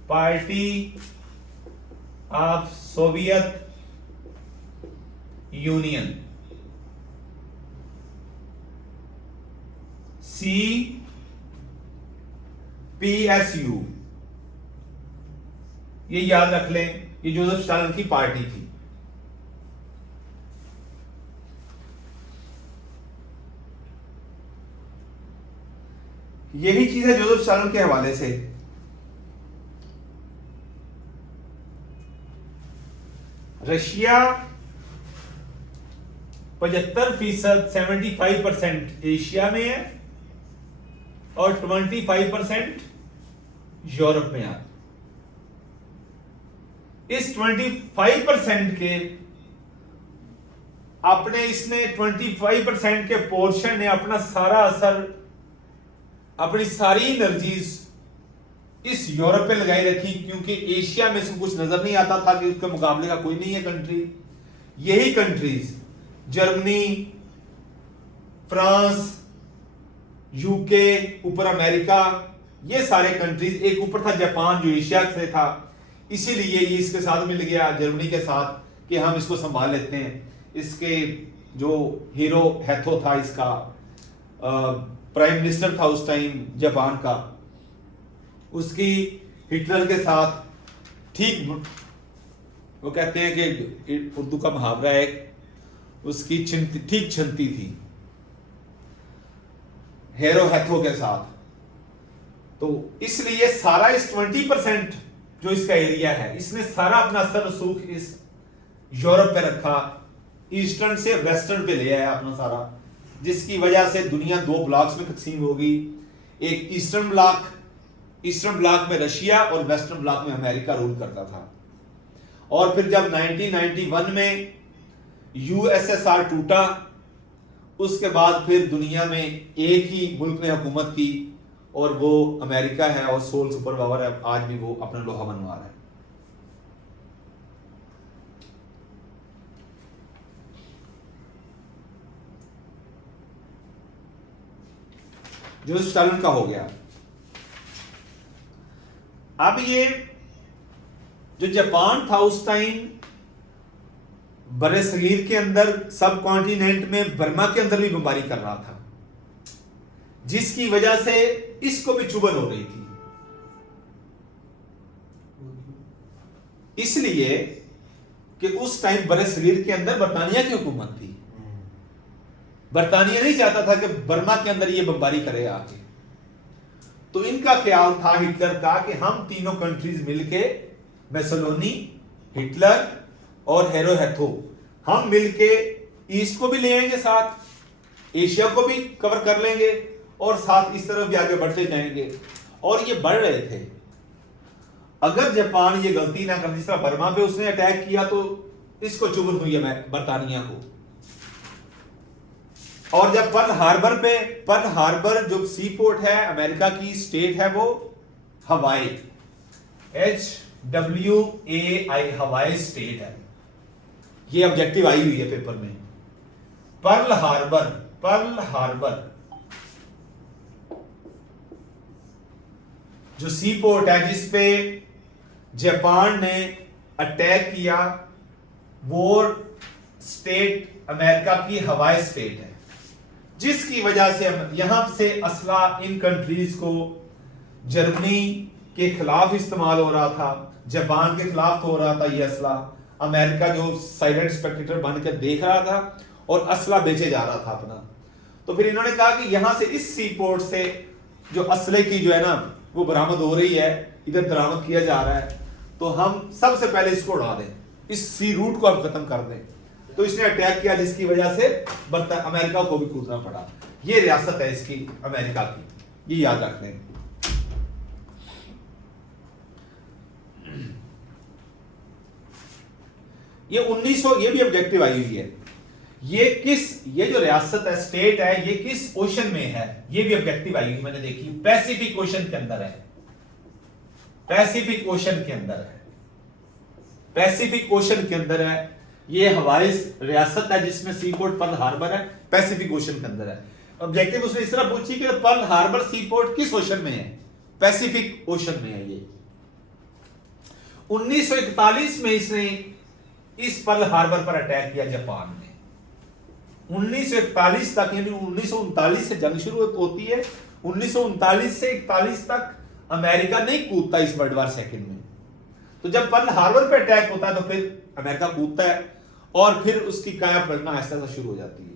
party of Soviet union, CPSU। ये याद रख लें, ये जोसेफ स्टालिन की पार्टी थी। यही चीज है जोसेफ स्टालिन के हवाले से। रशिया 75%, 75% एशिया में है और 25% यूरोप में है। इस 25% के अपने इसने 25% के पोर्शन ने अपना सारा असर, अपनी सारी एनर्जीज इस यूरोप पे लगाई रखी, क्योंकि एशिया में से कुछ नजर नहीं आता था कि उसके मुकाबले का कोई नहीं है कंट्री। यही कंट्रीज जर्मनी, फ्रांस, यूके, ऊपर अमेरिका, ये सारे कंट्रीज, एक ऊपर था जापान जो एशिया से था, इसीलिए ये इसके साथ मिल गया जर्मनी के साथ कि हम इसको संभाल लेते हैं। इसके जो हीरो हैथो था, इसका प्राइम मिनिस्टर था उस टाइम जापान का, उसकी हिटलर के साथ ठीक, वो कहते हैं कि उर्दू का मुहावरा है, उसकी ठीक छनती थी हेरो हैथो के साथ। तो इसलिए सारा इस 20% जो इसका एरिया है, इसने सारा अपना असर रसूख इस यूरोप पे रखा, ईस्टर्न से वेस्टर्न पे ले आया अपना सारा, जिसकी वजह से दुनिया दो ब्लॉक्स में तकसीम हो गई। एक ईस्टर्न ब्लॉक में रशिया और वेस्टर्न ब्लॉक में अमेरिका रूल करता था। और फिर जब 1991 में यूएसएसआर टूटा, उसके बाद फिर दुनिया में एक ही मुल्क ने हुकूमत की और वो अमेरिका है, और सोल सुपर पावर है, आज भी वो अपना लोहा मनवा रहा है। जो स्टालिन का हो गया। अब ये जो जापान था उस टाइम बरसगीर के अंदर, सब कॉन्टिनेंट में, बर्मा के अंदर भी बमबारी कर रहा था, जिसकी वजह से इसको भी चुभन हो रही थी। इसलिए कि उस टाइम बरसगीर के अंदर बरतानिया की हुकूमत थी। बरतानिया नहीं चाहता था कि बर्मा के अंदर ये बमबारी करे आके। तो इनका ख्याल था हिटलर का कि हम तीनों कंट्रीज मिलके, मेसोलोनी, हिटलर और हेरो हैथो, हम मिलके ईस्ट को भी ले आएंगे, साथ एशिया को भी कवर कर लेंगे और साथ इस तरफ भी आगे बढ़ते जाएंगे। और ये बढ़ रहे थे। अगर जापान ये गलती ना कर, जिस तरह बर्मा पे उसने अटैक किया, तो इसको चुभन हुई है बरतानिया को। और जब पर्ल हार्बर जो सी पोर्ट है, अमेरिका की स्टेट है वो हवाई, HWAI, हवाई स्टेट है। ये ऑब्जेक्टिव आई हुई है पेपर में। पर्ल हार्बर जो सी पोर्ट है जिसपे जापान ने अटैक किया, वो स्टेट अमेरिका की हवाई स्टेट है, जिसकी वजह से यहां से असला इन कंट्रीज को जर्मनी के खिलाफ इस्तेमाल हो रहा था, जापान के खिलाफ हो रहा था ये असला। अमेरिका जो साइलेंट स्पेक्टेटर बनकर देख रहा था और असला बेचे जा रहा था अपना। तो फिर इन्होंने कहा कि यहां से इस सी पोर्ट से जो असले की जो है ना वो बरामद हो रही है, इधर बरामद किया जा रहा है, तो हम सबसे पहले इसको उड़ा दें, इस सी रूट को हम खत्म कर दें। तो इसने अटैक किया, जिसकी वजह से अमेरिका को भी कूदना पड़ा। ये रियासत है इसकी अमेरिका की, ये याद रख लें। ये 1900, ये भी ऑब्जेक्टिव आई हुई है। ये जो रियासत है, स्टेट है, ये किस ओशन में है, ये भी ऑब्जेक्टिव आएगी। मैंने देखी पैसिफिक ओशन के अंदर है, पैसिफिक ओशन के अंदर है, पैसिफिक ओशन के अंदर है। ये हवाई रियासत है जिसमें सीपोर्ट पर्ल हार्बर है, पैसिफिक ओशन के अंदर है। ऑब्जेक्टिव उसने इस तरह पूछी कि पर्ल हार्बर सीपोर्ट किस ओशन में है, पैसिफिक ओशन में है। ये 1941 में इसने इस पर्ल हार्बर पर अटैक किया जापान ने। 1941 तक, यानी 1939 से जंग शुरू होती है, 1939 से 41 तक अमेरिका नहीं कूदता इस वर्ल्ड वार सेकंड में। तो जब पर्ल हार्बर पे अटैक होता है तो फिर अमेरिका कूदता है और फिर उसकी काया पलटना ऐसा शुरू हो जाती है।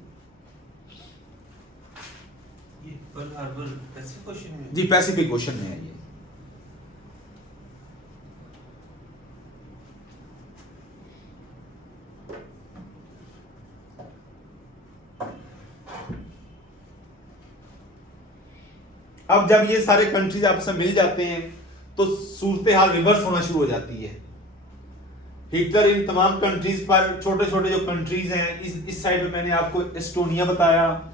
ये पर्ल हार्बर पैसिफिक ओशन में? जी पैसिफिक ओशन में है ये। अब जब ये सारे कंट्रीज आपस में मिल जाते हैं तो सूरत हाल रिवर्स होना शुरू हो जाती है। हिटलर इन तमाम कंट्रीज पर, छोटे छोटे जो कंट्रीज हैं, इस साइड में मैंने आपको एस्टोनिया बताया,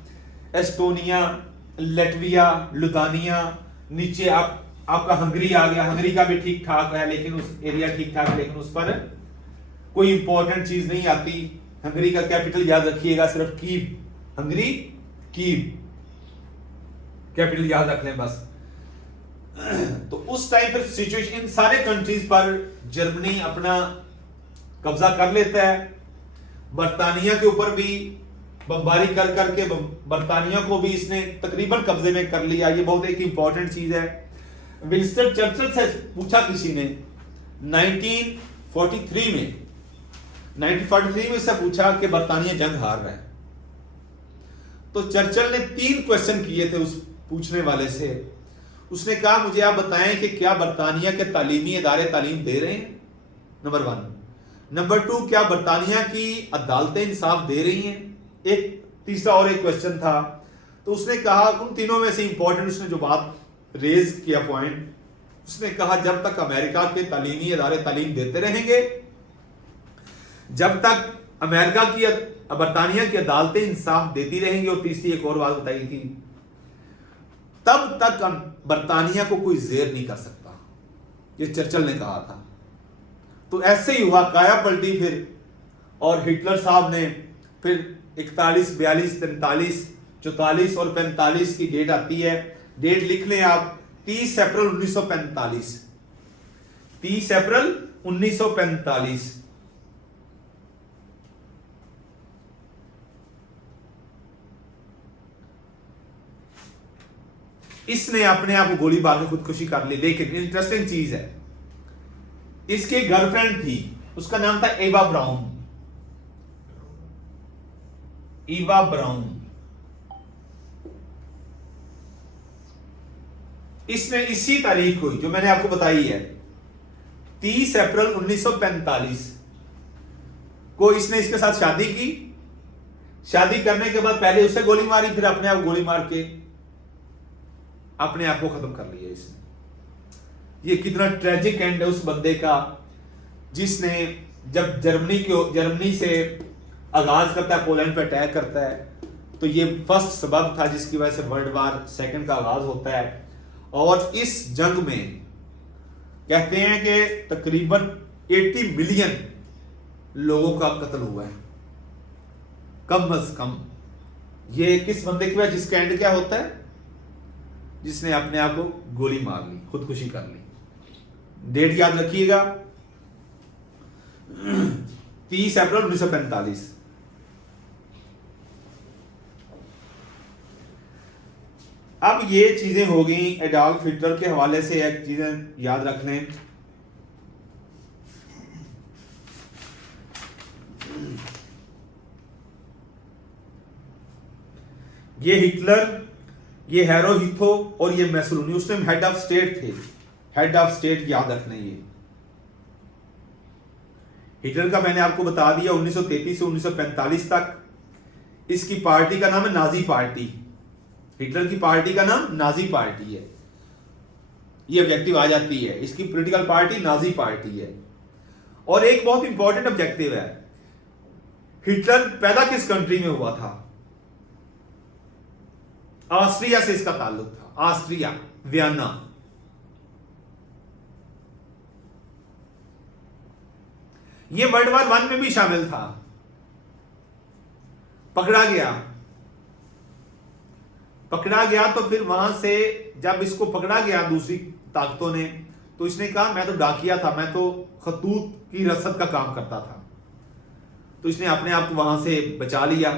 एस्टोनिया, लटविया, लुतानिया, नीचे आपका हंगरी आ गया। हंगरी का भी ठीक ठाक है, लेकिन उस एरिया ठीक ठाक है, लेकिन उस पर कोई इंपॉर्टेंट चीज नहीं आती। हंगरी का कैपिटल याद रखिएगा, सिर्फ कीव, हंगरी कीव कैपिटल याद रख लें बस। तो उस टाइम पर सिचुएशन, इन सारे कंट्रीज पर जर्मनी अपना कब्जा कर लेता है। बर्तानिया के ऊपर भी बमबारी कर करके बर्तानिया को भी इसने तकरीबन कब्जे में कर लिया। ये बहुत एक इंपॉर्टेंट चीज है। विंस्टन चर्चिल से पूछा किसी ने 1943 में इससे पूछा कि बर्तानिया जंग हार रहा है, तो चर्चिल ने 3 क्वेश्चन किए थे उस पूछने वाले से। उसने कहा मुझे आप बताएं कि क्या बर्तानिया के तालीमी इदारे तालीम दे रहे हैं, नंबर 1। नंबर 2, क्या बर्तानिया की अदालतें इंसाफ दे रही हैं। एक तीसरा और एक क्वेश्चन था। तो उसने कहा, उन तीनों में से इंपॉर्टेंट उसने जो बात रेज किया पॉइंट, उसने कहा जब तक अमेरिका के तालीमी इदारे तालीम देते रहेंगे, जब तक अमेरिका की बर्तानिया की अदालतें इंसाफ देती रहेंगी, और तीसरी एक और बात बताई थी, तब तक बर्तानिया को कोई जेर नहीं कर सकता। ये चर्चिल ने कहा था। तो ऐसे ही हुआ, काया पलटी फिर, और हिटलर साहब ने फिर 41, 42, 43, 44 और 45 की डेट आती है। डेट लिख लें आप, 30 अप्रैल 1945, 30 अप्रैल 1945। इसने अपने आप को गोली मार के खुदकुशी कर ली। लेकिन इंटरेस्टिंग चीज है, इसकी गर्लफ्रेंड थी, उसका नाम था एवा ब्राउन। ईवा ब्राउन। इसने इसी तारीख को, जो मैंने आपको बताई है, 30 अप्रैल 1945 को इसने इसके साथ शादी की। शादी करने के बाद पहले उसे गोली मारी, फिर अपने आप गोली मार के अपने आप को खत्म कर लिया इसने। ये कितना ट्रेजिक एंड है उस बंदे का, जिसने जब जर्मनी से आगाज करता है, पोलैंड पर अटैक करता है, तो ये फर्स्ट सबब था जिसकी वजह से वर्ल्ड वार सेकंड का आगाज होता है। और इस जंग में कहते हैं कि तकरीबन 80 मिलियन लोगों का कत्ल हुआ है, कम अज कम। ये किस बंदे की वजह, जिसका एंड क्या होता है, जिसने अपने आप को गोली मार ली, खुदकुशी कर ली। डेट याद रखिएगा, 30 अप्रैल 1945। अब ये चीजें हो गई एडॉल्फ हिटलर के हवाले से। एक चीजें याद रख लें, ये हिटलर, ये हेरोहिथो और ये मैसोलिनी उस टाइम हेड ऑफ स्टेट थे। हेड ऑफ स्टेट याद रखना। ये हिटलर का मैंने आपको बता दिया 1933 से 1945 तक इसकी पार्टी का नाम है नाजी पार्टी। हिटलर की पार्टी का नाम नाजी पार्टी है। ये ऑब्जेक्टिव आ जाती है, इसकी पॉलिटिकल पार्टी नाजी पार्टी है। और एक बहुत इंपॉर्टेंट ऑब्जेक्टिव है, हिटलर पैदा किस कंट्री में हुआ था? ऑस्ट्रिया से इसका ताल्लुक था, ऑस्ट्रिया, वियना। ये वर्ल्ड वॉर 1 में भी शामिल था, पकड़ा गया तो फिर वहां से जब इसको पकड़ा गया दूसरी ताकतों ने, तो इसने कहा मैं तो डाकिया था, मैं तो खतूत की रसद का काम करता था। तो इसने अपने आप को वहां से बचा लिया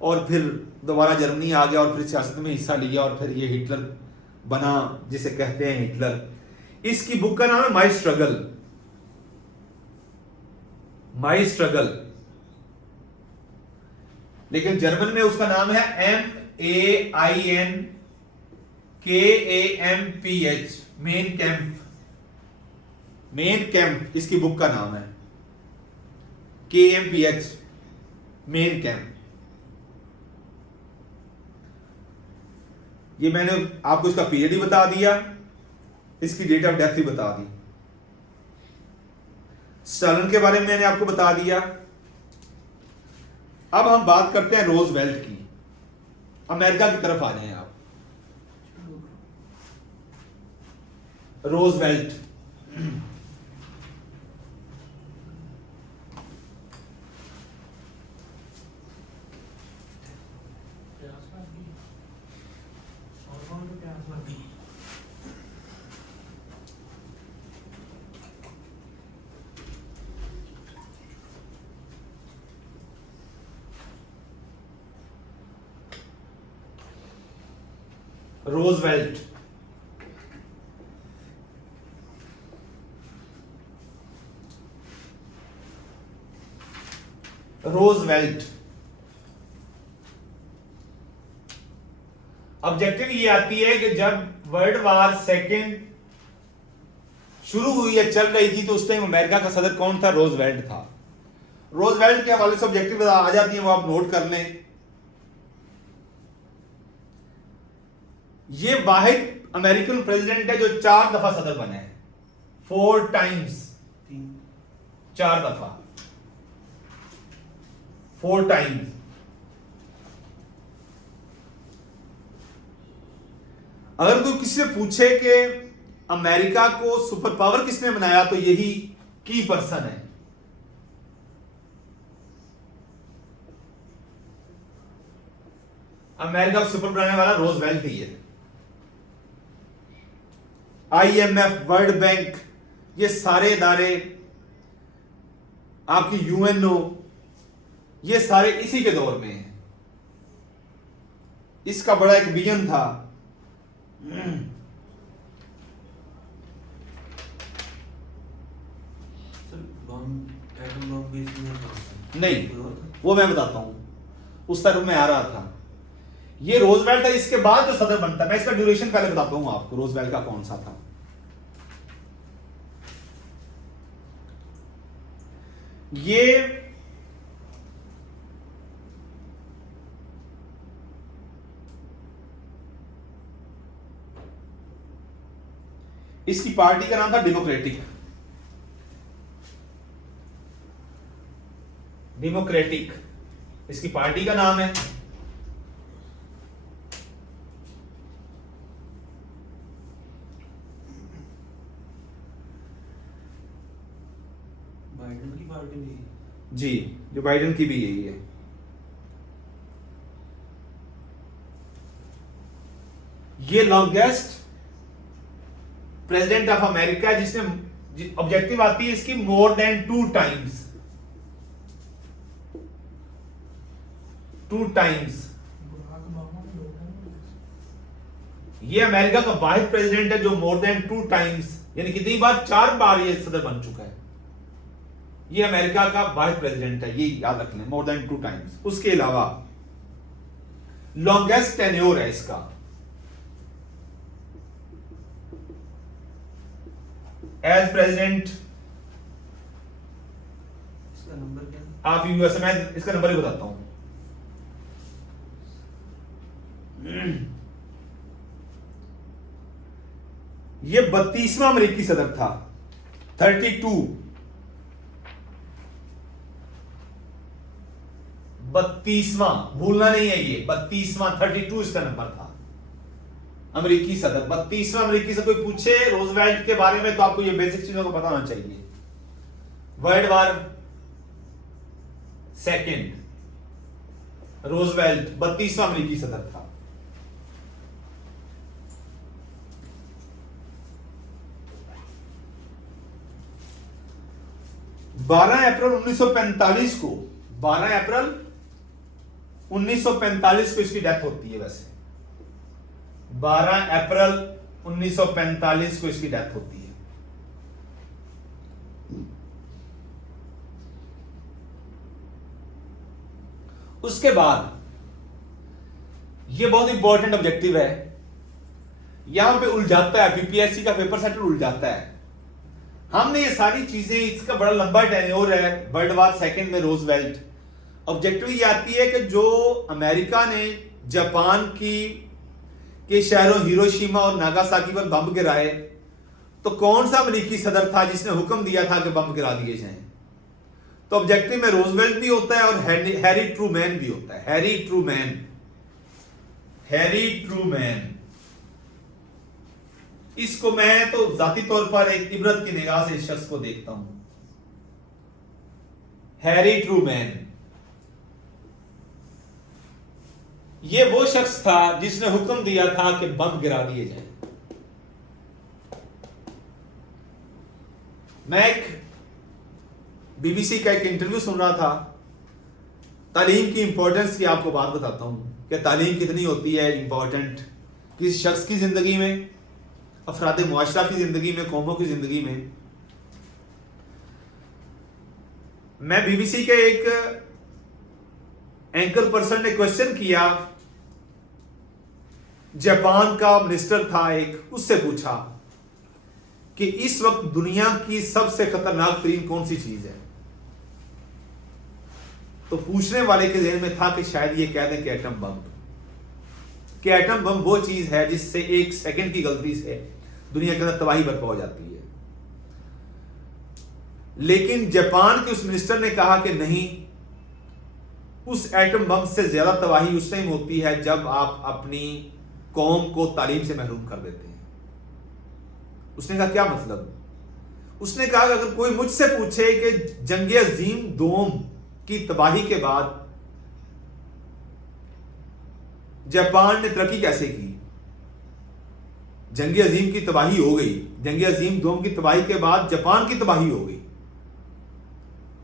और फिर दोबारा जर्मनी आ गया और फिर सियासत में हिस्सा लिया और फिर ये हिटलर बना, जिसे कहते हैं हिटलर। इसकी बुक का नाम है माई स्ट्रगल, लेकिन जर्मन में उसका नाम है MAINKAMPH, मेन कैंप इसकी बुक का नाम है, KMPH, मेन कैंप। ये मैंने आपको इसका पीरियड ही बता दिया, इसकी डेट ऑफ डेथ भी बता दी। स्टालिन के बारे में मैंने आपको बता दिया। अब हम बात करते हैं रोजवेल्ट की। अमेरिका की तरफ आ जाएं आप। रोजवेल्ट रोजवेल्ट ऑब्जेक्टिव ये आती है कि जब वर्ल्ड वॉर सेकेंड शुरू हुई या चल रही थी तो उस टाइम अमेरिका का सदर कौन था? रोजवेल्ट था। रोजवेल्ट के हवाले से ऑब्जेक्टिव आ जाती है, वो आप नोट कर लें। ये वाहिद अमेरिकन प्रेसिडेंट है जो 4 दफा सदर बने हैं, 4 टाइम्स, 4 दफा, 4 टाइम्स। अगर कोई किसी से पूछे कि अमेरिका को सुपर पावर किसने बनाया, तो यही की पर्सन है। अमेरिका को सुपर बनाने वाला रोजवेल्ट ही है। IMF, वर्ल्ड बैंक, ये सारे इदारे, आपकी UNO, ये सारे इसी के दौर में हैं। इसका बड़ा एक विजन था। नहीं, वो मैं बताता हूं, उस तरफ में आ रहा था। ये रोजवेल्ट है, इसके बाद जो सदर बनता है, मैं इसका ड्यूरेशन पहले बताता हूं आपको, रोजवेल्ट का कौन सा था। ये इसकी पार्टी का नाम था डेमोक्रेटिक, इसकी पार्टी का नाम है। बाइडेन की पार्टी नहीं जी, जो बाइडेन की भी यही है। ये लॉन्गेस्ट प्रेसिडेंट ऑफ अमेरिका, जिसने ऑब्जेक्टिव आती है इसकी मोर देन 2 टाइम्स, 2 टाइम्स। ये अमेरिका का वाहिद प्रेसिडेंट है जो मोर देन 2 टाइम्स, यानी कितनी बार? 4 बार ये सदर बन चुका है। ये अमेरिका का वाहिद प्रेसिडेंट है, ये याद रख लें, मोर देन 2 टाइम्स। उसके अलावा लॉन्गेस्ट टेन्योर है इसका, एज प्रेसिडेंट इसका नंबर क्या है? आप यूएस, मैं इसका नंबर ही बताता हूं। ये 32वां अमेरिकी सदर था, 32। 32वां, भूलना नहीं है ये 32वां, 32 इसका नंबर था। अमेरिकी सदर 32वां अमेरिकी सदर। कोई पूछे रोजवेल्ट के बारे में तो आपको ये बेसिक चीजों को पता होना चाहिए। वर्ल्ड वार सेकेंड, रोजवेल्ट 32वां अमेरिकी सदर था। बारह अप्रैल 1945 को 12 अप्रैल 1945 को इसकी डेथ होती है। वैसे 12 अप्रैल 1945 को इसकी डेथ होती है। उसके बाद ये बहुत इंपॉर्टेंट ऑब्जेक्टिव है, यहां पे उलझाता है, बीपीएससी का पेपर सेटर उलझाता है। हमने ये सारी चीजें, इसका बड़ा लंबा टेन्योर है। वर्ल्ड वार सेकेंड में रोजवेल्ट, ऑब्जेक्टिव ये आती है कि जो अमेरिका ने जापान के शहरों हिरोशिमा और नागासाकी पर बम गिराए, तो कौन सा अमेरिकी सदर था जिसने हुक्म दिया था कि बम गिरा दिए जाएं? तो ऑब्जेक्टिव में रोजवेल्ट भी होता है और हैरी ट्रूमैन भी होता है। हैरी ट्रूमैन, इसको मैं तो जाती तौर पर एक इबरत की निगाह से इस शख्स को देखता हूं। हैरी ट्रूमैन ये वो शख्स था जिसने हुक्म दिया था कि बम गिरा दिए जाएं। मैं एक बीबीसी का एक इंटरव्यू सुन रहा था, तालीम की इंपॉर्टेंस की आपको बात बताता हूं कि तालीम कितनी होती है इंपॉर्टेंट किसी शख्स की जिंदगी में, अफराद मुआशरा की जिंदगी में, कौमों की जिंदगी में। मैं बीबीसी के एक एंकर पर्सन ने क्वेश्चन किया, जापान का मिनिस्टर था एक, उससे पूछा कि इस वक्त दुनिया की सबसे खतरनाक तरीन कौन सी चीज है? तो पूछने वाले के ज़हन में था कि शायद ये कह दें कि एटम बम। कि एटम बम वो चीज है जिससे एक सेकंड की गलती से दुनिया के अंदर तबाही बर्पा हो जाती है। लेकिन जापान के उस मिनिस्टर ने कहा कि नहीं, उस एटम बम से ज्यादा तबाही उस टाइम होती है जब आप अपनी कौम को तालीम से महरूम कर देते हैं। उसने कहा क्या मतलब? उसने कहा कि अगर कोई मुझसे पूछे कि जंग अजीम दोम की तबाही के बाद जापान ने तरक्की कैसे की, जंग अजीम की तबाही हो गई, जंग अजीम दोम की तबाही के बाद जापान की तबाही हो गई,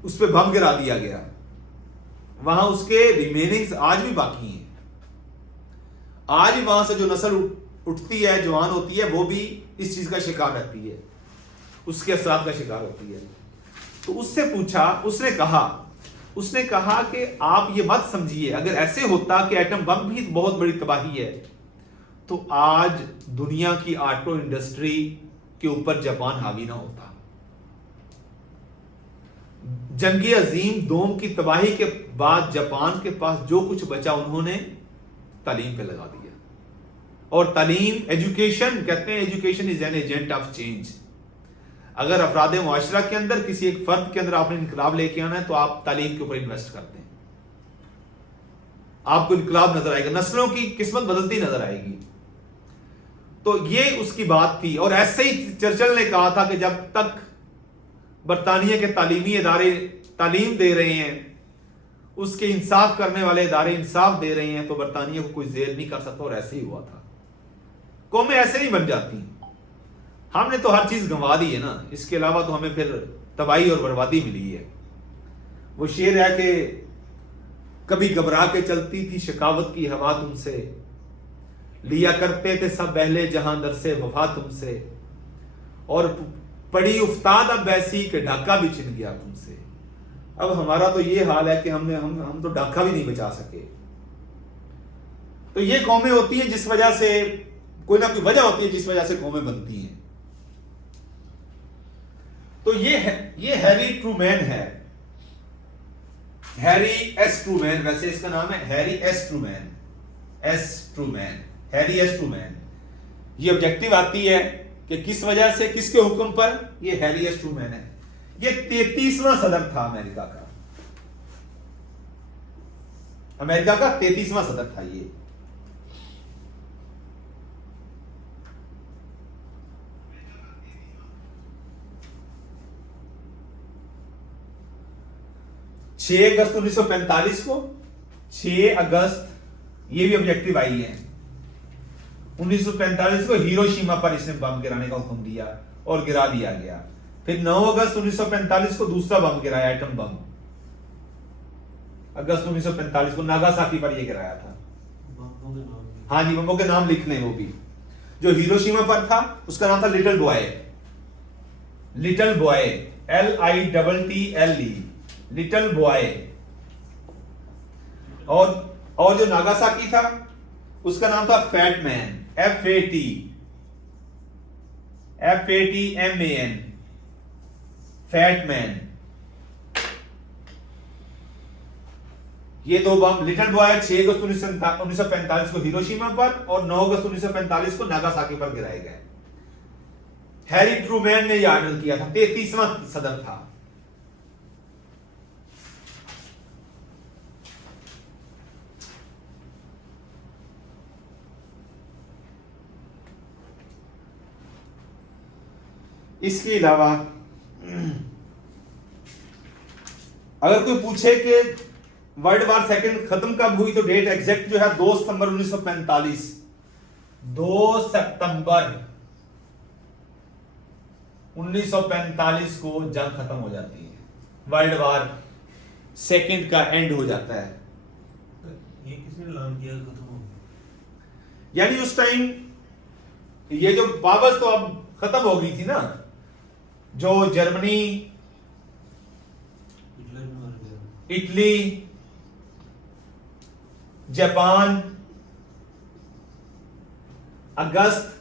उस पर बम गिरा दिया गया, वहां उसके रिमेनिंग्स आज भी बाकी हैं। आज भी वहां से जो नस्ल उठती है, जवान होती है, वो भी इस चीज का शिकार रहती है, उसके असरात का शिकार होती है। तो उससे पूछा, उसने कहा कि आप ये मत समझिए, अगर ऐसे होता कि एटम बम भी बहुत बड़ी तबाही है तो आज दुनिया की ऑटो इंडस्ट्री के ऊपर जापान हावी ना होता। जंग अजीम दोम की तबाही के बाद जापान के पास जो कुछ बचा उन्होंने तालीम पे लगा दिया। और तालीम, एजुकेशन, कहते हैं education is an agent of change. अगर अफराद मुआशरा के अंदर किसी एक फर्द के अंदर आपने इनकलाब लेके आना है तो आप तालीम के ऊपर इन्वेस्ट करते हैं, आपको इनकलाब नजर आएगा, नस्लों की किस्मत बदलती नजर आएगी। तो ये उसकी बात थी। और ऐसे ही चर्चिल ने कहा था कि जब तक बरतानिया के तालीमी इदारे तालीम दे रहे हैं, उसके इंसाफ करने वाले इदारे इंसाफ दे रहे हैं, तो बरतानिया को कोई जेल नहीं कर सकता। और ऐसे ही हुआ था। कौमें ऐसे नहीं बन जाती। हमने तो हर चीज गंवा दी है ना, इसके अलावा तो हमें फिर तबाही और बर्बादी मिली है। वो शेर है कि कभी घबरा के चलती थी शकावत की हवा तुमसे, लिया करते थे सब अहले जहां दर से वफा तुमसे, और पड़ी उफ्ताद अब ऐसी कि ढाका भी छिन गया तुमसे। अब हमारा तो ये हाल है कि हम तो ढाका भी नहीं बचा सके। तो ये कौमें होती हैं जिस वजह से, कोई ना कोई वजह होती है जिस वजह से कौमें बनती हैं। तो ये हैरी ट्रूमैन है, हैरी एस ट्रूमैन, वैसे इसका नाम है Harry S Trueman, Harry S Trueman. ये ऑब्जेक्टिव आती है कि किस वजह से, किसके हुक्म पर, ये हैरी एस ट्रूमैन है। ये 33वां सदर था अमेरिका का। अमेरिका का 33वां सदर था ये। छह अगस्त 1945 को, 6 अगस्त, ये भी ऑब्जेक्टिव आई है, 1945 को हिरोशिमा पर इसने बम गिराने का हुक्म दिया और गिरा दिया गया। फिर 9 अगस्त 1945 को दूसरा बम गिराया, एटम बम, अगस्त 1945 को नागासाकी पर यह गिराया था। बम्बों के नाम भी। हाँ जी, बमों के नाम लिख लें। वो भी जो हिरोशिमा पर था उसका नाम था little boy, little boy, LITTLE, little boy. और जो नागासाकी था उसका नाम था fat man, FATMAN, fat man. ये दो बम, लिटिल बॉय 6 अगस्त 1945 को हिरोशिमा पर और 9 अगस्त 1945 को नागासाकी पर गिराए गए। हैरी ट्रूमैन ने यह ऑर्डर किया था, 33वां सदर था। इसके अलावा अगर कोई पूछे कि वर्ल्ड वार सेकंड खत्म कब हुई, तो डेट एग्जैक्ट जो है 2 सितंबर 1945, 2 सितंबर 1945 को जंग खत्म हो जाती है, वर्ल्ड वार सेकंड का एंड हो जाता है। ये किसने ऐलान किया खत्म हो गया? यानी उस टाइम ये जो पावर्स तो अब खत्म हो गई थी ना, जो जर्मनी, हिटलर भी मर गया। इटली, जापान, अगस्त,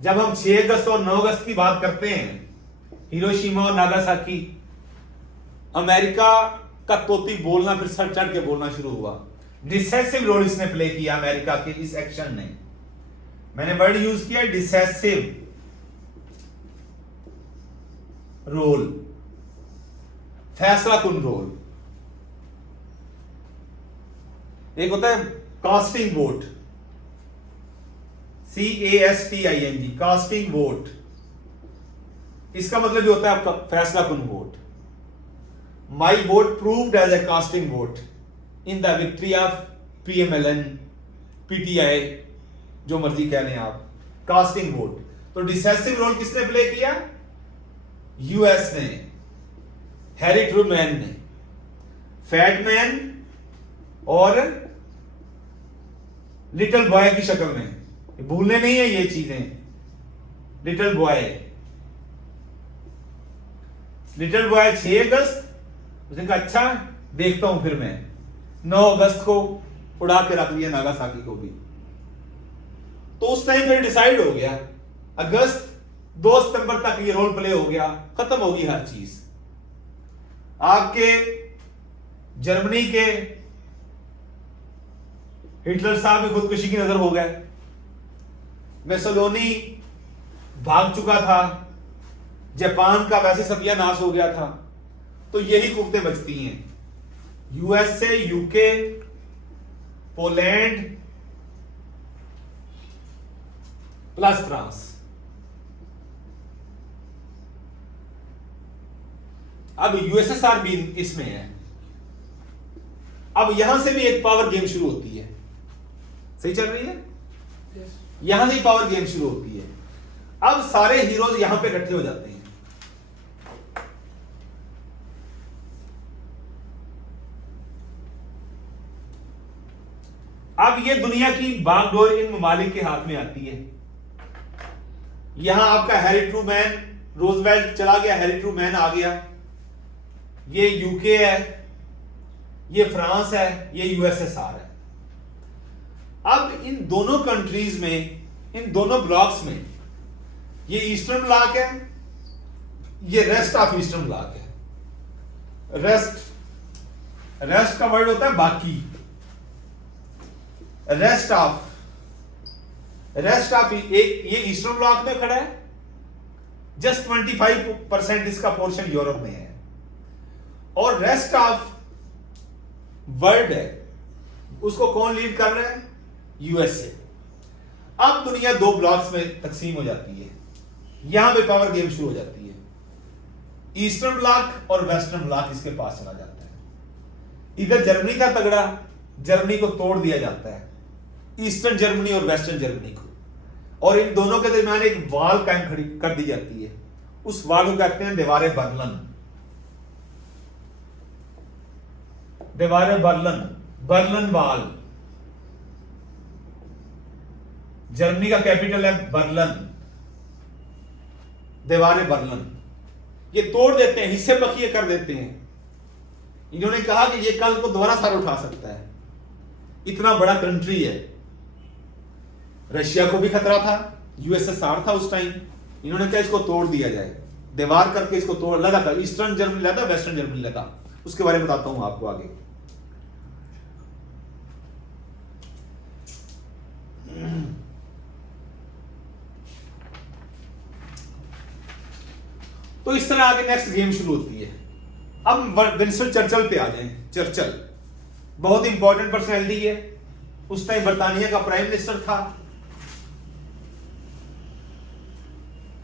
जब हम 6 अगस्त और 9 अगस्त की बात करते हैं, हिरोशिमा और नागासाकी, अमेरिका का तोती बोलना फिर सर चढ़ के बोलना शुरू हुआ। डिसेसिव रोल इसने प्ले किया अमेरिका के इस एक्शन ने। मैंने वर्ड यूज किया डिसेसिव रोल, फैसला कुन रोल। एक होता है casting vote, CASTING, casting vote. इसका मतलब ये होता है आपका फैसला कुन वोट। My vote proved as a casting vote in the victory of PMLN, PTI, जो मर्जी कह लें आप, कास्टिंग वोट। तो डिसेसिव रोल किसने प्ले किया? US ने, हैरी ट्रूमैन ने, फैट मैन और लिटिल बॉय की शक्ल में। भूलने नहीं है ये चीजें। लिटिल बॉय 6 अगस्त, उसने कहा अच्छा देखता हूं, फिर मैं 9 अगस्त को उड़ा के रख दिया नागासाकी को भी। तो उस टाइम फिर डिसाइड हो गया, अगस्त 2 सितंबर तक ये रोल प्ले हो गया, खत्म होगी हर चीज। आपके जर्मनी के हिटलर साहब भी खुदकुशी की नजर हो गए, मेसोलोनी भाग चुका था, जापान का वैसे सत्यानाश हो गया था। तो यही कुफ्तें बचती हैं, USA, UK, Poland plus France. अब USSR भी इसमें है। अब यहां से भी एक पावर गेम शुरू होती है, सही चल रही है? यहां से ही पावर गेम शुरू होती है। अब सारे हीरोज यहां पे इकट्ठे हो जाते हैं। अब ये दुनिया की बागडोर इन ममालिक के हाथ में आती है। यहां आपका हैरी ट्रूमैन, रोजवेल्ट चला गया, हैरी ट्रूमैन आ गया। ये यूके है, ये फ्रांस है, ये USSR है। अब इन दोनों कंट्रीज में, इन दोनों ब्लॉक्स में, ये ईस्टर्न ब्लॉक है, ये रेस्ट ऑफ ईस्टर्न ब्लॉक है। रेस्ट का वर्ड होता है बाकी। रेस्ट ऑफ ये ईस्टर्न ब्लॉक में खड़ा है, जस्ट 25% इसका पोर्शन यूरोप में है, और रेस्ट ऑफ वर्ल्ड है, उसको कौन लीड कर रहा है? यूएसए। अब दुनिया दो ब्लॉक्स में तकसीम हो जाती है, यहां पे पावर गेम शुरू हो जाती है। ईस्टर्न ब्लॉक और वेस्टर्न ब्लॉक इसके पास चला जाता है। इधर जर्मनी का तगड़ा, जर्मनी को तोड़ दिया जाता है, ईस्टर्न जर्मनी और वेस्टर्न जर्मनी को, और इन दोनों के दरमियान एक वाल कायम खड़ी कर दी जाती है। उस वाल को कहते हैं दीवार बर्लिन। दीवार बर्लिन, बर्लिन वाल। जर्मनी का कैपिटल है बर्लिन, दीवार बर्लिन। ये तोड़ देते हैं, हिस्से बखिए कर देते हैं। इन्होंने कहा कि ये कल को दोबारा सर उठा सकता है, इतना बड़ा कंट्री है। रशिया को भी खतरा था, यूएसएसआर था उस टाइम। इन्होंने कहा इसको तोड़ दिया जाए, दीवार करके इसको तोड़ लगा था। ईस्टर्न जर्मनी लगा, वेस्टर्न जर्मनी लगा, उसके बारे में बताता हूं आपको आगे। तो इस तरह आगे नेक्स्ट गेम शुरू होती है। अब विंस्टन चर्चिल पे आ जाएं। चर्चिल बहुत इंपॉर्टेंट पर्सनैलिटी है, उस टाइम बर्तानिया का प्राइम मिनिस्टर था।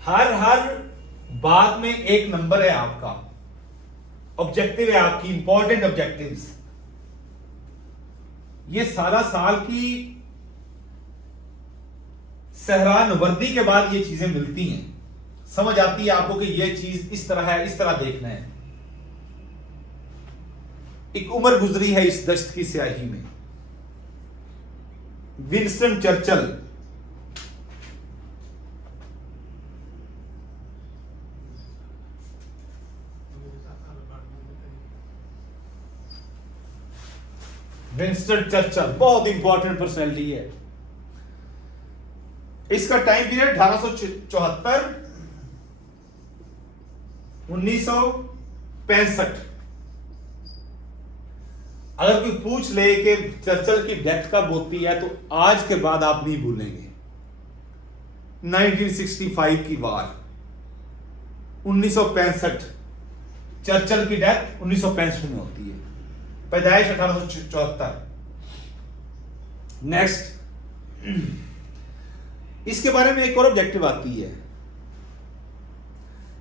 हर बात में एक नंबर है आपका, ऑब्जेक्टिव है आपकी, इंपॉर्टेंट ऑब्जेक्टिव्स। ये सारा साल की सहरान वर्दी के बाद ये चीजें मिलती हैं, समझ आती है आपको कि ये चीज इस तरह है, इस तरह देखना है। एक उम्र गुजरी है इस दश्त की स्याही में। विंस्टन चर्चिल बहुत इंपॉर्टेंट पर्सनैलिटी है। इसका टाइम पीरियड 1874 1965। अगर कोई पूछ ले कि चर्चिल की डेथ कब होती है तो आज के बाद आप नहीं भूलेंगे। 1965 की वार, 1965, चर्चिल की डेथ 1965 में होती है, पैदाइश 1874। नेक्स्ट, इसके बारे में एक और ऑब्जेक्टिव आती है।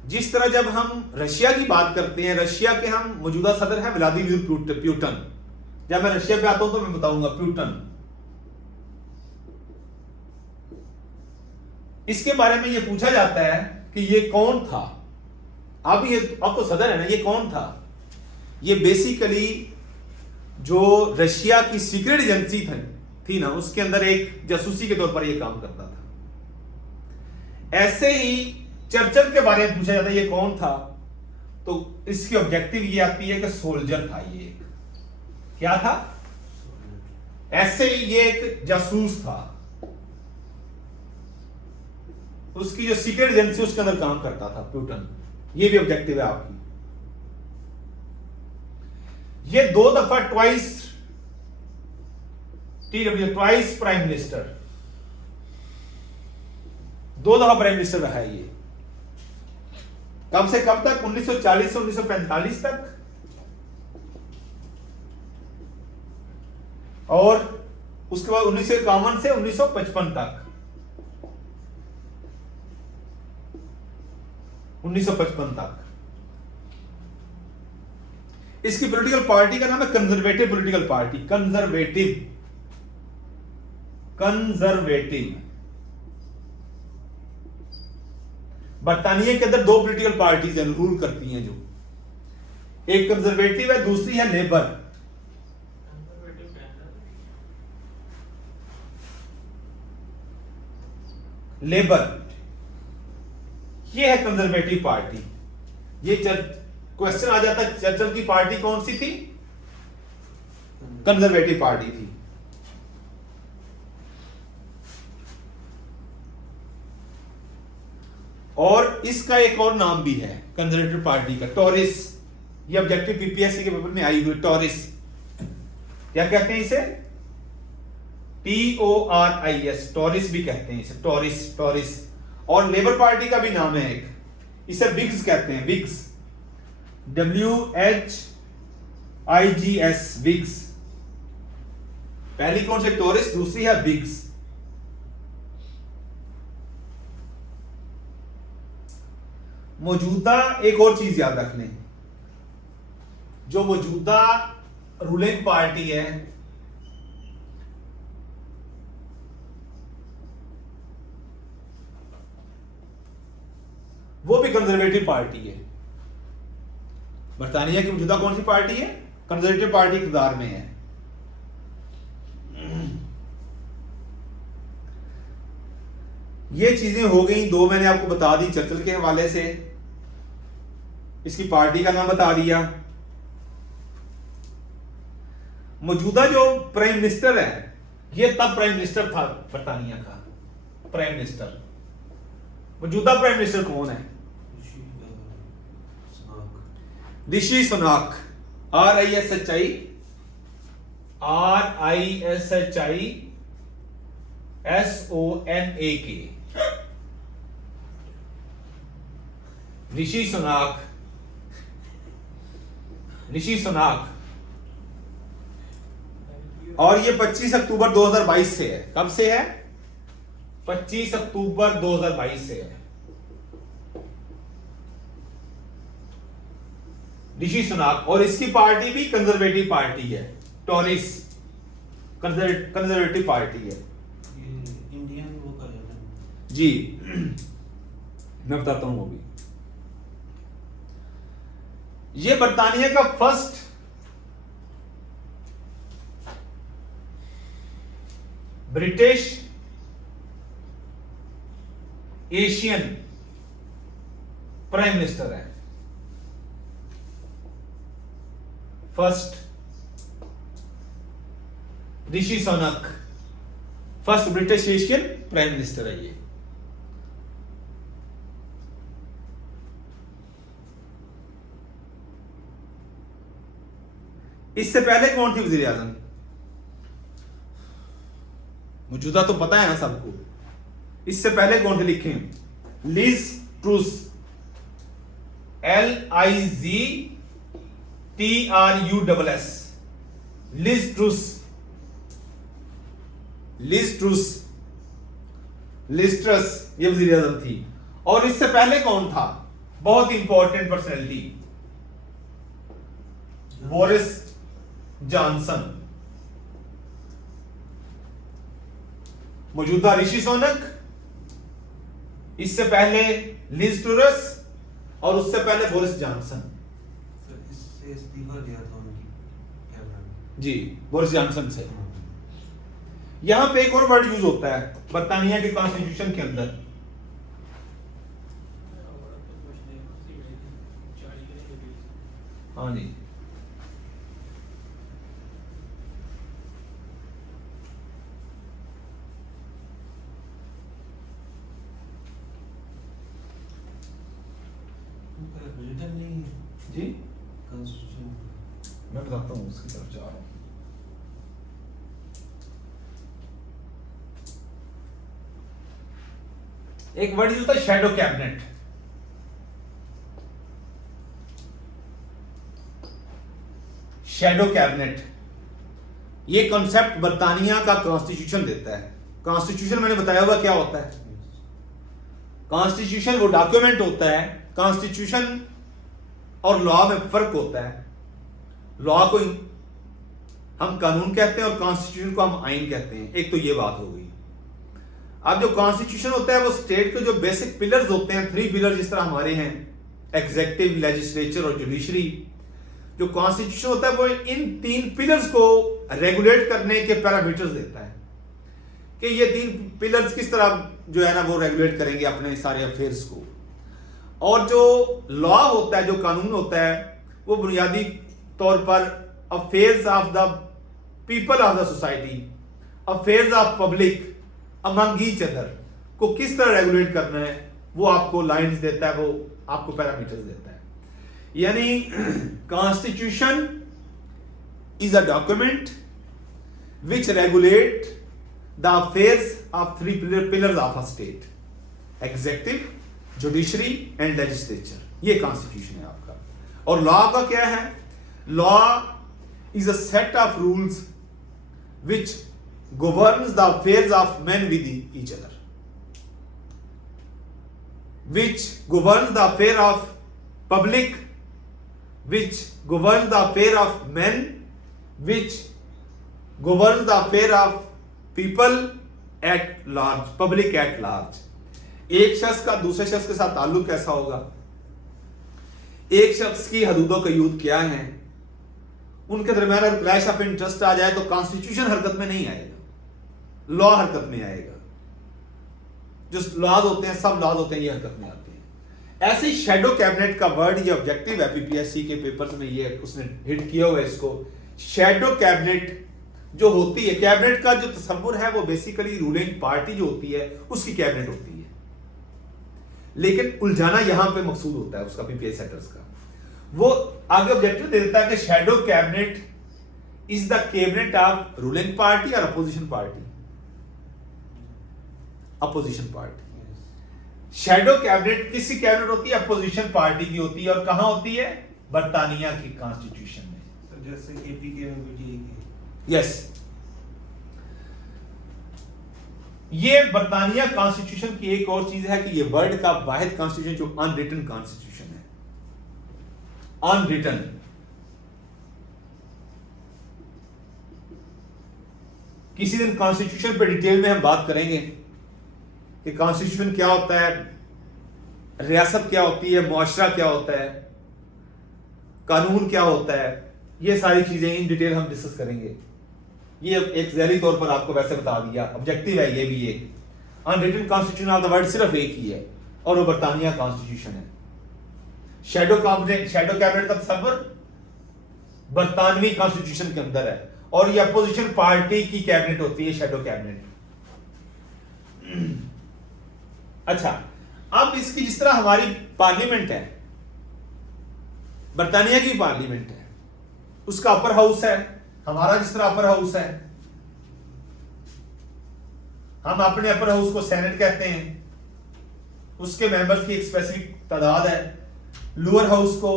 जिस तरह जब हम रशिया की बात करते हैं, रशिया के हम मौजूदा सदर हैं व्लादिमीर पुतिन। जब मैं रशिया पे आता हूं तो मैं बताऊंगा पुतिन। इसके बारे में यह पूछा जाता है कि ये कौन था। अब तो सदर है ना, ये कौन था? ये बेसिकली जो रशिया की सीक्रेट एजेंसी थी ना, उसके अंदर एक जासूसी के तौर पर यह काम करता था। ऐसे ही चर्चिल के बारे में पूछा जाता है ये कौन था, तो इसकी ऑब्जेक्टिव ये आती है कि सोल्जर था। ये क्या था? ऐसे ही ये एक जासूस था, उसकी जो सीक्रेट एजेंसी उसके अंदर काम करता था पुतिन। ये भी ऑब्जेक्टिव है आपकी। ये 2 दफा ट्वाइस प्राइम मिनिस्टर, 2 दफा प्राइम मिनिस्टर रहा है ये। कब से कब तक? 1940 से 1945 तक, और उसके बाद 1951 से 1955 तक। 1955 तक। इसकी पॉलिटिकल पार्टी का नाम है कंजर्वेटिव पॉलिटिकल पार्टी। कंजर्वेटिव बर्तानिया के अंदर 2 पॉलिटिकल पार्टीज हैं, रूल करती हैं जो, एक कंजर्वेटिव है, दूसरी है लेबर। ये है कंजर्वेटिव पार्टी। ये क्वेश्चन आ जाता है चर्चिल की पार्टी कौन सी थी? कंजर्वेटिव पार्टी थी। और इसका एक और नाम भी है कंजर्वेटिव पार्टी का, टॉरिस। ये ऑब्जेक्टिव पीपीएससी के पेपर में आई हुई। टॉरिस क्या कहते हैं इसे? TORIS, टॉरिस भी कहते हैं इसे, टॉरिस। और लेबर पार्टी का भी नाम है एक, इसे विग्स कहते हैं, विग्स, WHIGS, विग्स। पहली कौन सी? टॉरिस, दूसरी है विग्स। मौजूदा एक और चीज याद रख लें, जो मौजूदा रूलिंग पार्टी है वो भी कंजर्वेटिव पार्टी है। बरतानिया की मौजूदा कौन सी पार्टी है? कंजर्वेटिव पार्टी इक़्तिदार में है। ये चीजें हो गई दो, मैंने आपको बता दी चर्चिल के हवाले से, इसकी पार्टी का नाम बता दिया। मौजूदा जो प्राइम मिनिस्टर है, ये तब प्राइम मिनिस्टर था बरतानिया का प्राइम मिनिस्टर। मौजूदा प्राइम मिनिस्टर कौन है? ऋषि सुनाक। RISHI SONAK। ऋषि सुनाक, ऋषि सुनाक। और ये 25 अक्टूबर 2022 से है। कब से है? 25 अक्टूबर 2022 से है। ऋषि सुनाक, और इसकी पार्टी भी कंजर्वेटिव पार्टी है, टॉरिस कंजर्वेटिव पार्टी है। ये इंडियन वो का है ना? जी मैं बताता हूं वो भी। ये बरतानिया का first British Asian prime minister है। First Rishi Sunak, first British Asian prime minister है ये। इससे पहले कौन थी वजीर आजम? मौजूदा तो पता है ना सबको। इससे पहले कौन थे? लिखें, Liz Truss, LIZTRUSS, Liz Truss, Liz Truss, Liz Truss, ये वजीर आजम थी। और इससे पहले कौन था? बहुत इंपॉर्टेंट पर्सनैलिटी, बोरिस जॉनसन। मौजूदा ऋषि सुनाक, इससे पहले लिज ट्रूस, और उससे पहले बोरिस जॉनसन। सर इससे इस्तीफा दिया था उनकी कैबिनेट में। जी, बोरिस जॉनसन से। यहां पे एक और वर्ड यूज होता है बरतानिया के कॉन्स्टिट्यूशन के अंदर, हाँ जी, उनका रिटर्न नहीं है जी कॉन्स्टिट्यूशन। मैं बताता हूँ, उसकी तरफ जा रहा हूँ। एक वर्ड यूज होता है शैडो कैबिनेट। शैडो कैबिनेट, ये कॉन्सेप्ट बरतानिया का कॉन्स्टिट्यूशन देता है। कॉन्स्टिट्यूशन मैंने बताया हुआ क्या होता है। कॉन्स्टिट्यूशन वो डॉक्यूमेंट होता है, कॉन्स्टिट्यूशन और लॉ में फर्क होता है। लॉ को हम कानून कहते हैं और कॉन्स्टिट्यूशन को हम आइन कहते हैं। एक तो ये बात हो गई। अब जो कॉन्स्टिट्यूशन होता है वो स्टेट के जो बेसिक पिलर्स होते हैं, 3 पिलर जिस तरह हमारे हैं, एग्जीक्यूटिव, लेजिस्लेचर और जुडिशरी। जो कॉन्स्टिट्यूशन होता है वो इन 3 पिलर्स को रेगुलेट करने के पैरामीटर्स देता है कि ये 3 पिलर्स किस तरह जो है ना वो रेगुलेट करेंगे अपने सारे अफेयर्स को। और जो लॉ होता है, जो कानून होता है, वो बुनियादी तौर पर affairs of the people of the society, affairs of public among each other को किस तरह रेगुलेट करना है, वो आपको लाइंस देता है, वो आपको पैरामीटर्स देता है। यानी constitution is a document which regulate the affairs of 3 pillars of a state, executive, judiciary and legislature. ये कॉन्स्टिट्यूशन है आपका। और लॉ का क्या है? Law is a set of rules which governs the affairs of men with each other, which governs the affair of public, which governs the affair of men, which governs the affair of people at large, public at large. एक शख्स का दूसरे शख्स के साथ ताल्लुक कैसा होगा, एक शख्स की हदूदों का युद्ध क्या है, उनके दरमियान अगर क्लैश ऑफ इंटरेस्ट आ जाए तो कॉन्स्टिट्यूशन हरकत में नहीं आएगा, लॉ हरकत में आएगा। जो लॉज होते हैं, सब लॉज होते हैं, ये हरकत में आते हैं। ऐसे ही शैडो कैबिनेट का वर्ड ये ऑब्जेक्टिव है पीपीएससी के पेपर्स में, ये उसने हिट किया हुआ है इसको। शैडो कैबिनेट जो होती है, कैबिनेट का जो तस्वुर है वो बेसिकली रूलिंग पार्टी जो होती है उसकी कैबिनेट होती है, लेकिन उलझाना यहां पे मकसूद होता है उसका पीपीएस सेटर्स का। वो आगे ऑब्जेक्टिव दे देता है कि shadow cabinet is the cabinet of ruling party और opposition party, opposition party. Shadow cabinet किसकी कैबिनेट होती है? अपोजिशन पार्टी की होती है। और कहां होती है? बर्तानिया की कॉन्स्टिट्यूशन में। सर जैसे एपीके में भी यस, ये बर्तानिया कॉन्स्टिट्यूशन की एक और चीज है कि ये वर्ल्ड का वाहिद कॉन्स्टिट्यूशन जो अनरिटन कॉन्स्टिट्यूशन है, अनरिटन। किसी दिन कॉन्स्टिट्यूशन पे डिटेल में हम बात करेंगे कि कॉन्स्टिट्यूशन क्या होता है, रियासत क्या होती है, मुआशरा क्या होता है, कानून क्या होता है, ये सारी चीजें इन डिटेल हम डिस्कस करेंगे। ये एक ज़ैली तौर पर आपको वैसे बता दिया, ऑब्जेक्टिव है ये भी एक। Unwritten constitution of the world सिर्फ एक ही है और वो बर्तानिया कॉन्स्टिट्यूशन है। शैडो कैबिनेट का तस्वर बर्तानवी कॉन्स्टिट्यूशन के अंदर है और ये अपोजिशन पार्टी की कैबिनेट होती है, शैडो कैबिनेट। अच्छा, अब इसकी जिस तरह हमारी पार्लियामेंट है, बर्तानिया की पार्लियामेंट है, उसका अपर हाउस है, हमारा जिस तरह अपर हाउस है, हम अपने अपर हाउस को सेनेट कहते हैं, उसके मेंबर्स की एक स्पेसिफिक तादाद है। लोअर हाउस को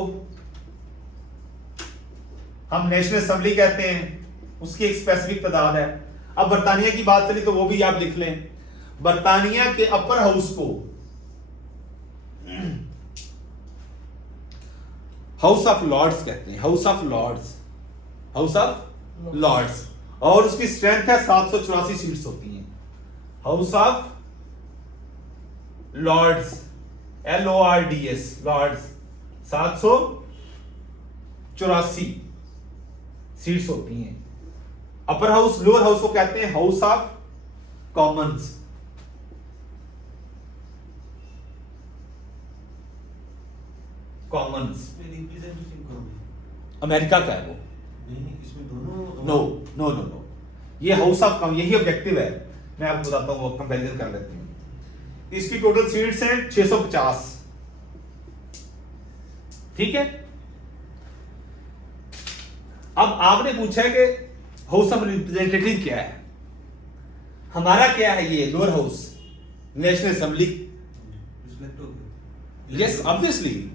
हम नेशनल असेंबली कहते हैं, उसकी एक स्पेसिफिक तादाद है। अब बर्तानिया की बात करें तो वो भी आप लिख लें। बर्तानिया के अपर हाउस को हाउस ऑफ लॉर्ड्स कहते हैं, House of Lords, House of Lords. और उसकी स्ट्रेंथ है 784 सीट्स होती हैं। House of Lords, LORDS, Lords 784 seats होती हैं। अपर हाउस, लोअर हाउस को कहते हैं House of Commons. Commons representative कौन है? अमेरिका का है वो। नहीं, इसमें दोनों नो नो नो नो, ये हाउस ऑफ कम, यही ऑब्जेक्टिव है। मैं आपको बताता हूँ, वो कंपैरिजन कर लेते हैं। इसकी टोटल सीट्स हैं 650, ठीक है। अब आपने पूछा है कि हाउस ऑफ रिप्रेजेंटेटिव क्या है, हमारा क्या है? ये lower house, national assembly. Respect हो गया। यस, ऑब्वियसली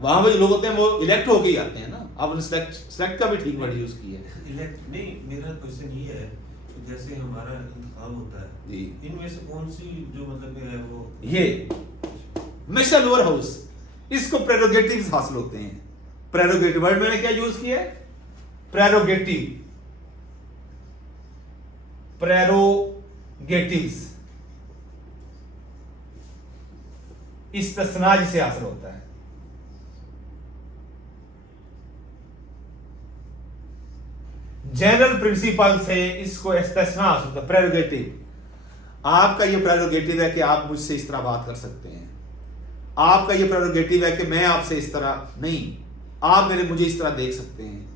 वहां पे जो लोग होते हैं वो इलेक्ट होके ही आते हैं ना। आपने सेलेक्ट का भी ठीक वर्ड यूज किया है। इलेक्ट नहीं, मेरा क्वेश्चन ये है कि जैसे हमारा इंतखाब होता है जी, इनमें से कौन सी जो मतलब है वो ये हमेशा लोअर हाउस, इसको प्रेरोगेटिव्स हासिल होते हैं। प्रेरोगेटिव वर्ड मैंने क्या यूज किया है? प्रेरोगेटिव, प्रेरोगेटिव्स, इस्तिस्ना जिसे हासिल होता है। जनरल प्रिंसिपल से इसको इस्तिस्ना हासिल होता है, प्रेरोगेटिव। आपका ये प्रेरोगेटिव है कि आप मुझसे इस तरह बात कर सकते हैं, आपका ये प्रेरोगेटिव है कि मैं आपसे इस तरह नहीं, आप मुझे इस तरह देख सकते हैं।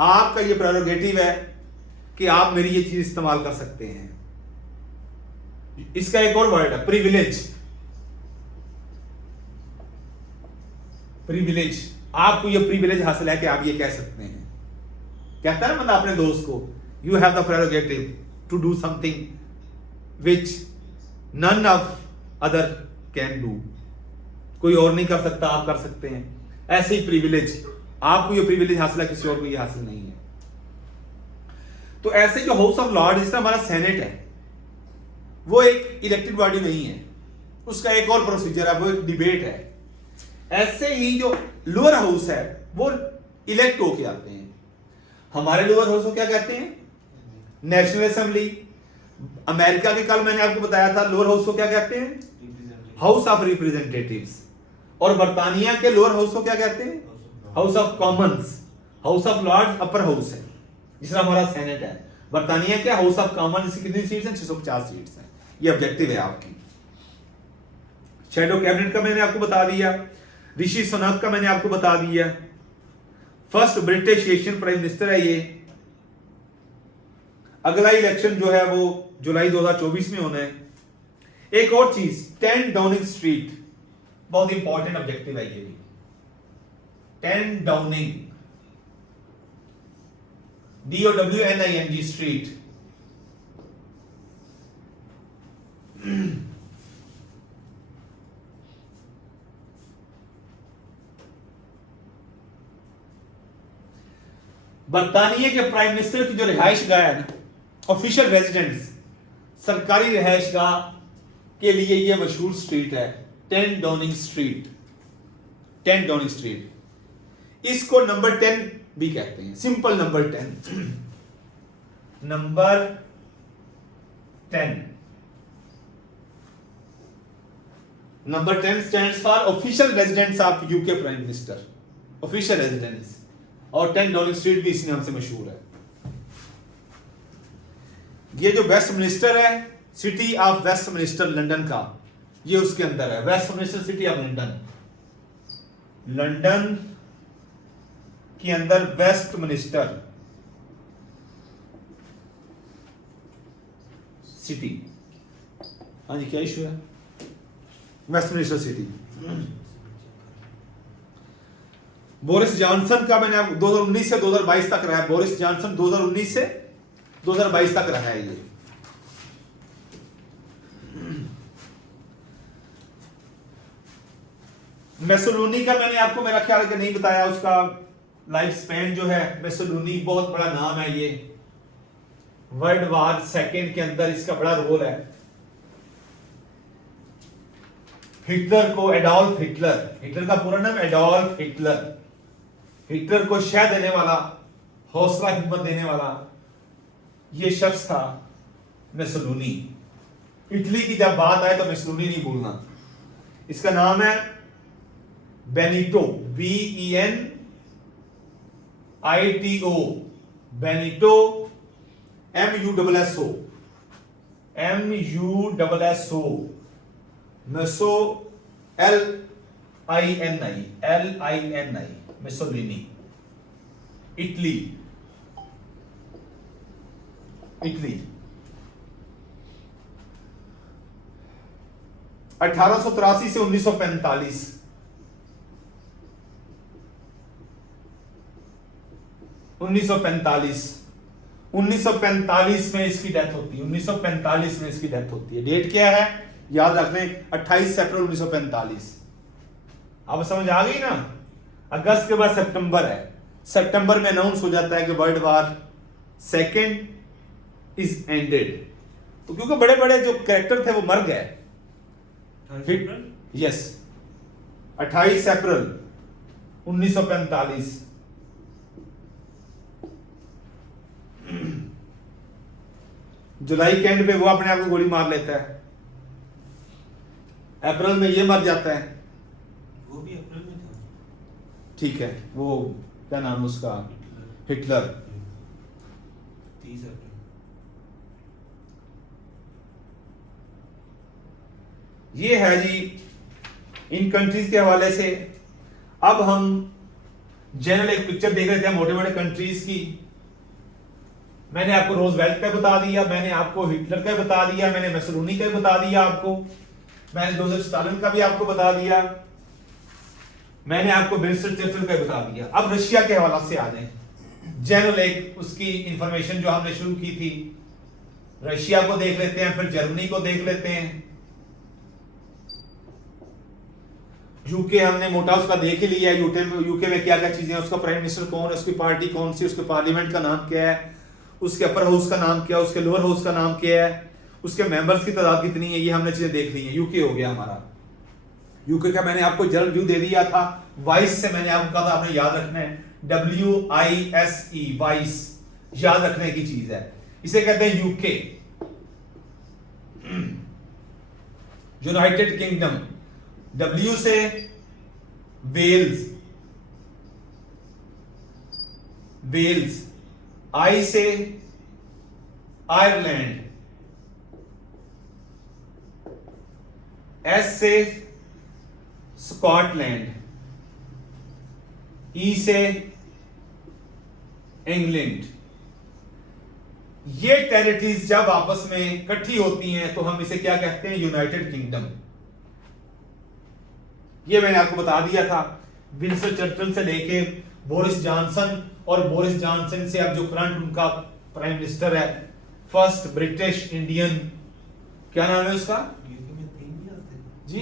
आपका ये प्रेरोगेटिव है कि आप मेरी ये चीज इस्तेमाल कर सकते हैं। इसका एक और वर्ड है प्रिविलेज। प्रिविलेज, आपको ये प्रिविलेज हासिल है कि आप ये कह सकते हैं। कहता है ना मतलब अपने दोस्त को, you have the prerogative to do something which none of other can do. कोई और नहीं कर सकता, आप कर सकते हैं। ऐसे ही प्रिविलेज, आपको ये प्रिविलेज हासिल है, किसी और को ये हासिल नहीं है। तो ऐसे जो हाउस ऑफ लॉर्ड जिसमें हमारा सेनेट है, वो एक इलेक्टेड बॉडी नहीं है, उसका एक और प्रोसीजर है, वो एक डिबेट है। ऐसे ही जो लोअर हाउस है वो इलेक्ट होके आते हैं। हमारे लोअर हाउस को क्या कहते हैं? National assembly. अमेरिका के कल मैंने आपको बताया था लोअर हाउस को क्या कहते हैं? House of Representatives. और बर्तानिया के लोअर हाउस को क्या कहते हैं? House of Commons. House of Lords upper house है, जिसमें हमारा सेनेट है। बर्तानिया के हाउस ऑफ कॉमन्स की कितनी सीट्स हैं? 650 सीट्स हैं। ये ऑब्जेक्टिव है आपकी। शैडो कैबिनेट का मैंने आपको बता दिया। ऋषि सुनक का मैंने आपको बता दिया। First British Asian prime minister है ये। अगला इलेक्शन जो है वो जुलाई 2024 में होना है। एक और चीज, 10 डाउनिंग स्ट्रीट, बहुत इंपॉर्टेंट ऑब्जेक्टिव है ये भी। 10 डाउनिंग, DOWNING स्ट्रीट। बर्तानिया के प्राइम मिनिस्टर की जो रिहाइश गाह है ना, ऑफिशियल रेजिडेंस, सरकारी रिहाइश गाह के लिए ये मशहूर स्ट्रीट है 10 डाउनिंग स्ट्रीट। 10 डाउनिंग स्ट्रीट, इसको नंबर 10 भी कहते हैं, simple number 10। Number 10, number 10 stands for official residence of UK prime minister, official residence. और 10 डाउनिंग स्ट्रीट भी इसी नाम से मशहूर है। ये जो वेस्ट मिनिस्टर है, city of Westminster London का, ये उसके अंदर है। Westminster city of London, London के अंदर वेस्ट मिनिस्टर सिटी। हाँ जी, क्या इशू है? Westminster city. Boris Johnson का मैंने 2019 से 2022 तक रहा है। बोरिस जॉनसन 2019 से 2022 तक रहा है ये। मेसोलूनी का मैंने आपको मेरा ख्याल है कि नहीं बताया, उसका लाइफ स्पैन जो है, मेसोलूनी बहुत बड़ा नाम है ये। वर्ल्ड वॉर सेकेंड के अंदर इसका बड़ा रोल है। हिटलर को, एडोल्फ हिटलर, हिटलर का पूरा नाम एडोल्फ हिटलर, हिटलर को शह देने वाला, हौसला हिम्मत देने वाला ये शख्स था मेसोलूनी। इटली की जब बात आए तो मेसोलूनी नहीं भूलना। इसका नाम है बेनिटो, BENITO, बेनिटो, MUSSO, मेसो, LINI, मेसोलिनी। इटली, इटली 1883 से 1945। 1945 में इसकी डेथ होती है। 1945 में इसकी डेथ होती है। डेट क्या है याद रख लें, 28 अप्रैल 1945। अब समझ आ गई ना? अगस्त के बाद सितंबर है। सितंबर में अनाउंस हो जाता है कि world war second is ended. तो क्योंकि बड़े बड़े जो कैरेक्टर थे वो मर गए। यस, 28 अप्रैल 1945। जुलाई के एंड पे वो अपने आप को गोली मार लेता है। अप्रैल में ये मर जाता है। वो भी अप्रैल में था। ठीक है, वो क्या नाम उसका, हिटलर। 30 अप्रैल। ये है जी इन कंट्रीज के हवाले से। अब हम जनरल एक पिक्चर देख रहे थे मोटे मोटे कंट्रीज की। मैंने आपको रोजवेल्ट का बता दिया, मैंने आपको हिटलर का बता दिया, मैंने मेसोलिनी का बता दिया आपको, मैंने जोसेफ स्टालिन का भी आपको बता दिया, मैंने आपको विंस्टन चर्चिल का बता दिया। अब रशिया के हवाले से आ जाए। जनरल एक उसकी इंफॉर्मेशन जो हमने शुरू की थी, रशिया को देख लेते हैं, फिर जर्मनी को देख लेते हैं। यूके हमने मोटा उसका देख ही लिया है। यूके में क्या क्या चीजें हैं, उसका प्राइम मिनिस्टर कौन है, उसकी पार्टी कौन सी, उसके पार्लियामेंट का नाम क्या है, उसके अपर हाउस का नाम क्या है, उसके लोअर हाउस का नाम क्या है, उसके मेंबर्स की तादाद कितनी है, ये हमने चीजें देख ली है। यूके हो गया हमारा। यूके का मैंने आपको जनरल व्यू दे दिया था। वाइस से मैंने आपको कहा था आपने याद रखना है, WISE, वाइस, याद रखने की चीज है। इसे कहते हैं यूके, यूनाइटेड किंगडम। W से वेल्स, वेल्स, I से आयरलैंड, S से स्कॉटलैंड, E से इंग्लैंड। ये टेरिटरीज जब आपस में इकट्ठी होती हैं तो हम इसे क्या कहते हैं, यूनाइटेड किंगडम। ये मैंने आपको बता दिया था। विंस्टन चर्चिल से लेके बोरिस जॉनसन, और बोरिस जॉनसन से अब जो करंट उनका प्राइम मिनिस्टर है, फर्स्ट ब्रिटिश इंडियन, क्या नाम है उसका, यूके में 3 भी आते हैं जी,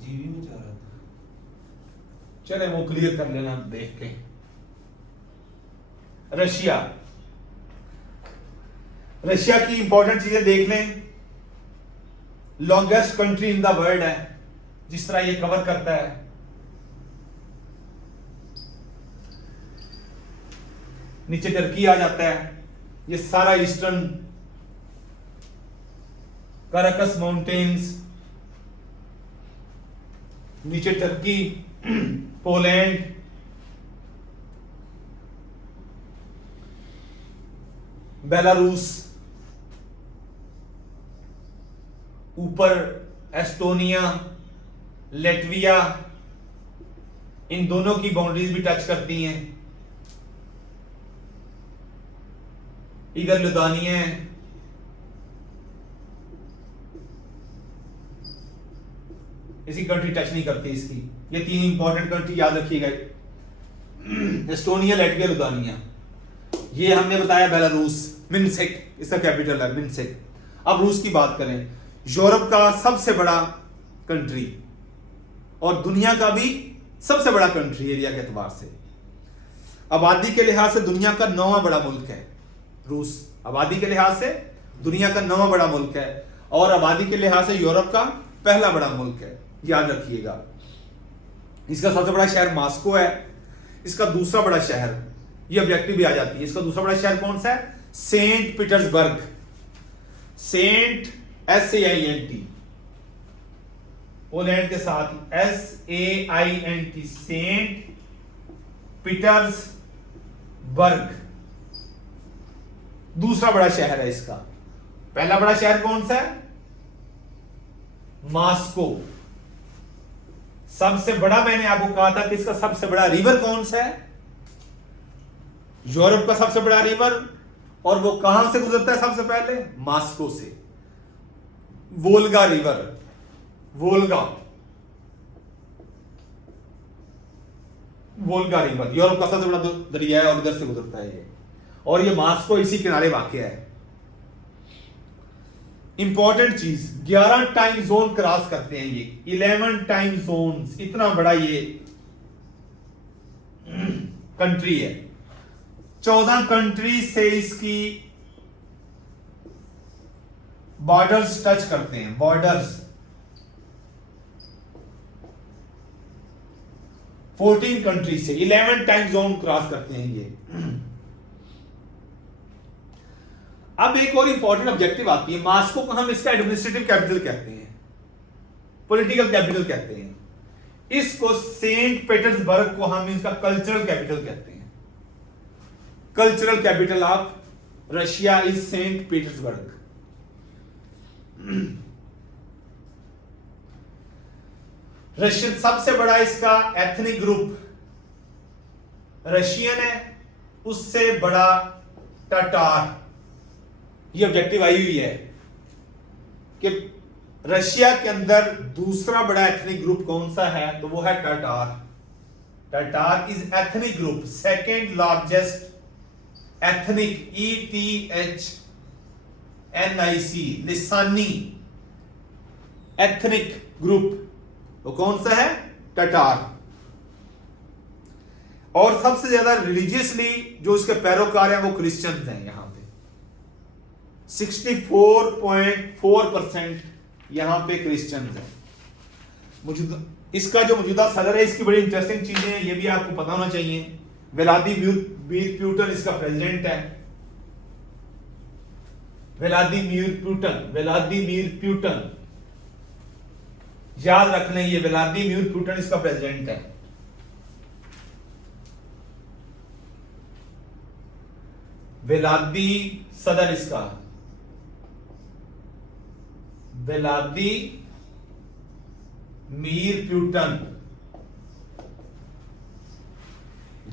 जीवी में 4 आते हैं। चले वो क्लियर कर लेना देख के। रशिया, रशिया की इंपॉर्टेंट चीजें देख लें। Longest country in the world है, जिस तरह ये कवर करता है। नीचे टर्की आ जाता है, ये सारा ईस्टर्न कराकस माउंटेन्स, नीचे टर्की, पोलैंड, बेलारूस, ऊपर एस्टोनिया, लेटविया, इन दोनों की बाउंड्रीज भी टच करती हैं। इधर लुधानिया है, इसी कंट्री टच नहीं करती इसकी। ये 3 इंपॉर्टेंट कंट्री याद रखिएगा, एस्टोनिया, लेटविया, लुधानिया। ये हमने बताया बेलारूस, मिन्स्क इसका कैपिटल है, मिन्स्क। अब रूस की बात करें, यूरोप का सबसे बड़ा कंट्री और दुनिया का भी सबसे बड़ा कंट्री एरिया के एतबार से। आबादी के लिहाज से दुनिया का 9वां बड़ा मुल्क है रूस। आबादी के लिहाज से दुनिया का 9वां बड़ा मुल्क है, और आबादी के लिहाज से यूरोप का पहला बड़ा मुल्क है, याद रखिएगा। इसका सबसे बड़ा शहर मॉस्को है। इसका दूसरा बड़ा शहर, ये ऑब्जेक्टिव भी आ जाती है, इसका दूसरा बड़ा शहर कौन सा है, Saint Petersburg. Saint SAINT, Poland के साथ SAINT, सेंट पीटर्सबर्ग दूसरा बड़ा शहर है इसका। पहला बड़ा शहर कौन सा है, मॉस्को। सबसे बड़ा, मैंने आपको कहा था कि इसका सबसे बड़ा रिवर कौन सा है, यूरोप का सबसे बड़ा रिवर, और वो कहां से गुजरता है सबसे पहले, मॉस्को से। Volga river, Volga, Volga river Europe का सबसे बड़ा दरिया है और इधर से गुजरता है ये, और ये मॉस्को इसी किनारे वाक़ है। इंपॉर्टेंट चीज, 11 टाइम जोन क्रॉस करते हैं ये, 11 टाइम जोन्स, इतना बड़ा ये कंट्री है। 14 कंट्री से इसकी बॉर्डर्स टच करते हैं, बॉर्डर्स। 14 कंट्री से 11 टाइम जोन क्रॉस करते हैं ये। अब एक और इंपॉर्टेंट ऑब्जेक्टिव आती है, मॉस्को को हम इसका एडमिनिस्ट्रेटिव कैपिटल कहते हैं, पॉलिटिकल कैपिटल कहते हैं। इसको सेंट पीटर्सबर्ग को हम इसका कल्चरल कैपिटल कहते हैं। Cultural capital of Russia is Saint Petersburg. Russian सबसे बड़ा इसका एथनिक ग्रुप रशियन है, उससे बड़ा टाटार। ये ऑब्जेक्टिव आई हुई है कि रशिया के अंदर दूसरा बड़ा एथनिक ग्रुप कौन सा है, तो वो है Tatar. Tatar is ethnic group, second largest ethnic, ETHNIC, लिसानी एथनिक ग्रुप, वो कौन सा है, टाटार। और सबसे ज्यादा रिलीजियसली जो उसके पैरोकार हैं वो क्रिश्चियंस हैं। यहां पे 64.4% यहां पे क्रिश्चियंस हैं। इसका जो मौजूदा सदर है, इसकी बड़ी इंटरेस्टिंग चीजें हैं, ये भी आपको पता होना चाहिए। व्लादिमीर पुतिन इसका प्रेसिडेंट है। व्लादिमीर पुतिन याद रख लें, ये व्लादिमीर पुतिन इसका प्रेसिडेंट है। सदर इसका व्लादिमीर पुतिन।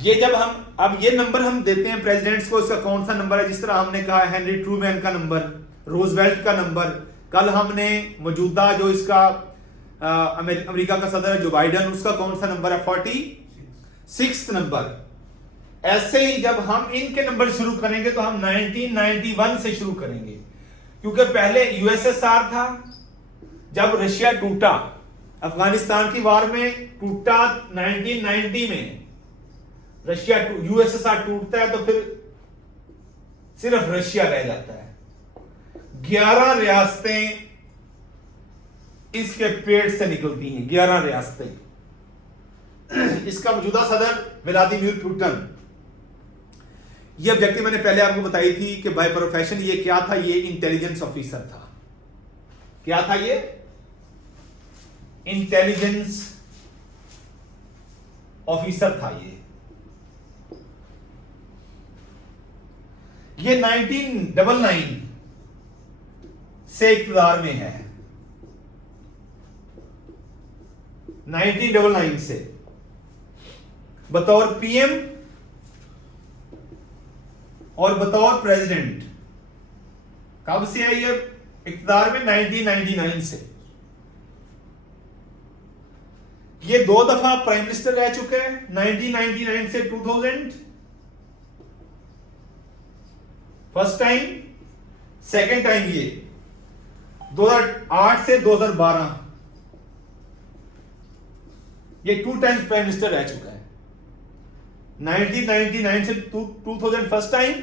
ये जब हम अब ये नंबर हम देते हैं प्रेसिडेंट्स को, इसका कौन सा नंबर है? जिस तरह हमने कहा हेनरी ट्रूमैन का नंबर, रूजवेल्ट का नंबर। कल हमने मौजूदा जो इसका अमेरिका का सदर है जो बाइडन, उसका कौन सा नंबर है? 46 नंबर। ऐसे ही जब हम इनके नंबर शुरू करेंगे तो हम 1991 से शुरू करेंगे, क्योंकि पहले यूएसएसआर था। जब रशिया टूटा, अफगानिस्तान की वार में टूटा 1990 में, यूएसएसआर टूटता है तो फिर सिर्फ रशिया रह जाता है। 11 रियासतें इसके पेट से निकलती हैं, 11 रियासतें। इसका मौजूदा सदर व्लादिमीर पुतिन। ये ऑब्जेक्टिव मैंने पहले आपको बताई थी कि बाय प्रोफेशन ये क्या था? ये इंटेलिजेंस ऑफिसर था। क्या था ये? इंटेलिजेंस ऑफिसर था ये 1999 से इक़्तिदार में है। 1999 से बतौर पीएम और बतौर प्रेसिडेंट। कब से है ये इक़्तिदार में? 1999 से। ये 2 दफा प्राइम मिनिस्टर रह चुके हैं, 1999 से 2000 फर्स्ट टाइम, सेकेंड टाइम ये 2008 से 2012, ये 2 टाइम्स प्राइम मिनिस्टर रह चुका है। 1999 से 2000 फर्स्ट टाइम,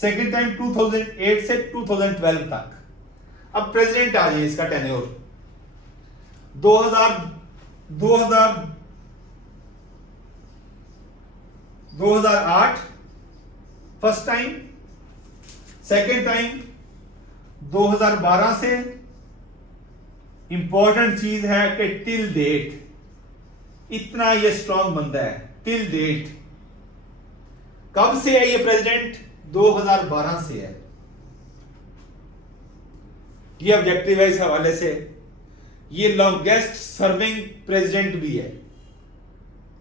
सेकेंड टाइम 2008 से 2012 तक। अब प्रेसिडेंट आ जाए, इसका tenure 2008 first time, second time 2012 से। इंपॉर्टेंट चीज है कि टिल डेट इतना ये स्ट्रॉन्ग बंदा है। टिल डेट कब से है ये प्रेसिडेंट? 2012 से है। ये ऑब्जेक्टिव है इस हवाले से। ये लॉन्गेस्ट सर्विंग प्रेसिडेंट भी है,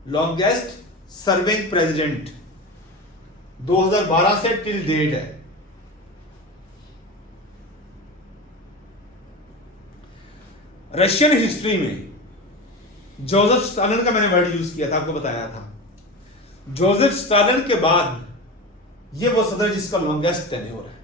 लॉन्गेस्ट सर्विंग प्रेसिडेंट 2012 से टिल डेट है। रशियन हिस्ट्री में जोसेफ स्टालिन का मैंने वर्ड यूज किया था, आपको बताया था। जोसेफ स्टालिन के बाद ये वो सदर जिसका लॉन्गेस्ट टेन्योर है।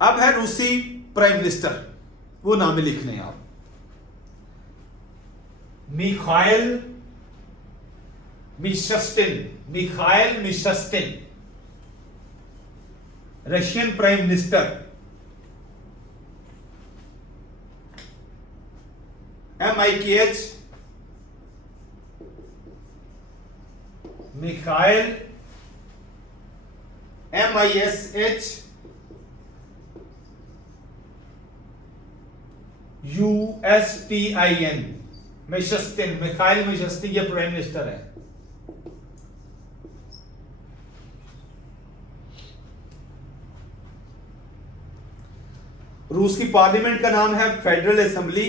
अब है रूसी प्राइम मिनिस्टर, वो नाम लिख लें आप। Mikhail Mishustin, Russian prime minister. MIKH, Mikhail, MISH USTIN, Mishustin, Mikhail Mishustin, ये प्राइम मिनिस्टर है। रूस की पार्लियामेंट का नाम है फेडरल असेंबली।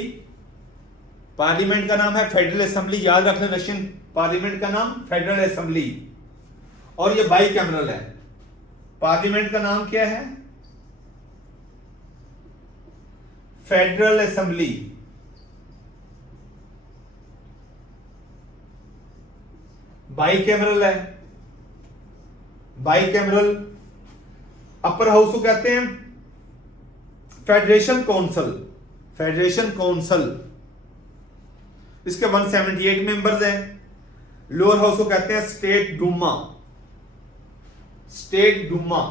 पार्लियामेंट का नाम है फेडरल असेंबली, याद रखना। रशियन पार्लियामेंट का नाम फेडरल असेंबली, और ये बाई कैमरल है। पार्लियामेंट का नाम क्या है? Federal assembly. बाई कैमरल है, बाइकैमरल। अपर हाउस को कहते हैं फेडरेशन काउंसिल, फेडरेशन काउंसिल, इसके 178 मेंबर्स हैं। लोअर हाउस को कहते हैं state Duma, state Duma,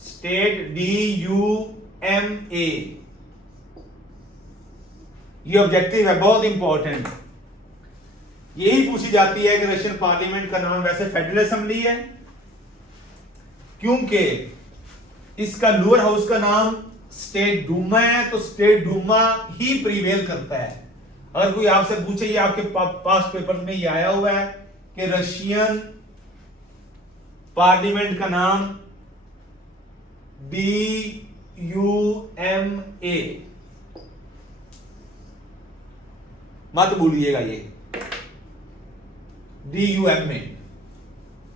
state DUMA। ये ऑब्जेक्टिव है, बहुत इंपॉर्टेंट। यही पूछी जाती है कि रशियन पार्लियामेंट का नाम वैसे फेडरल असेंबली है, क्योंकि इसका लोअर हाउस का नाम स्टेट डूमा है, तो स्टेट डूमा ही प्रीवेल करता है। अगर कोई आपसे पूछे, ये आपके पास्ट पेपर में ये आया हुआ है कि रशियन पार्लियामेंट का नाम DUMA, मत भूलिएगा ये DUMA,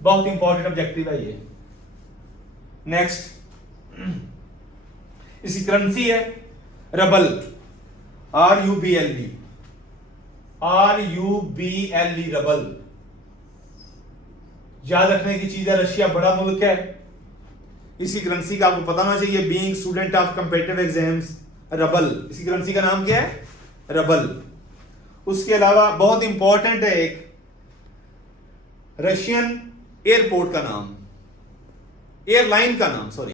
बहुत इंपॉर्टेंट ऑब्जेक्टिव है ये। नेक्स्ट, इसकी करेंसी है रबल, RUBLE, रबल। याद रखने की चीज है, रशिया बड़ा मुल्क है, इसकी करेंसी का आपको पता होना चाहिए। Being student of competitive exams, rouble, इसकी करेंसी का नाम क्या है? रबल। उसके अलावा बहुत इंपॉर्टेंट है एक रशियन एयरपोर्ट का नाम, एयरलाइन का नाम, सॉरी,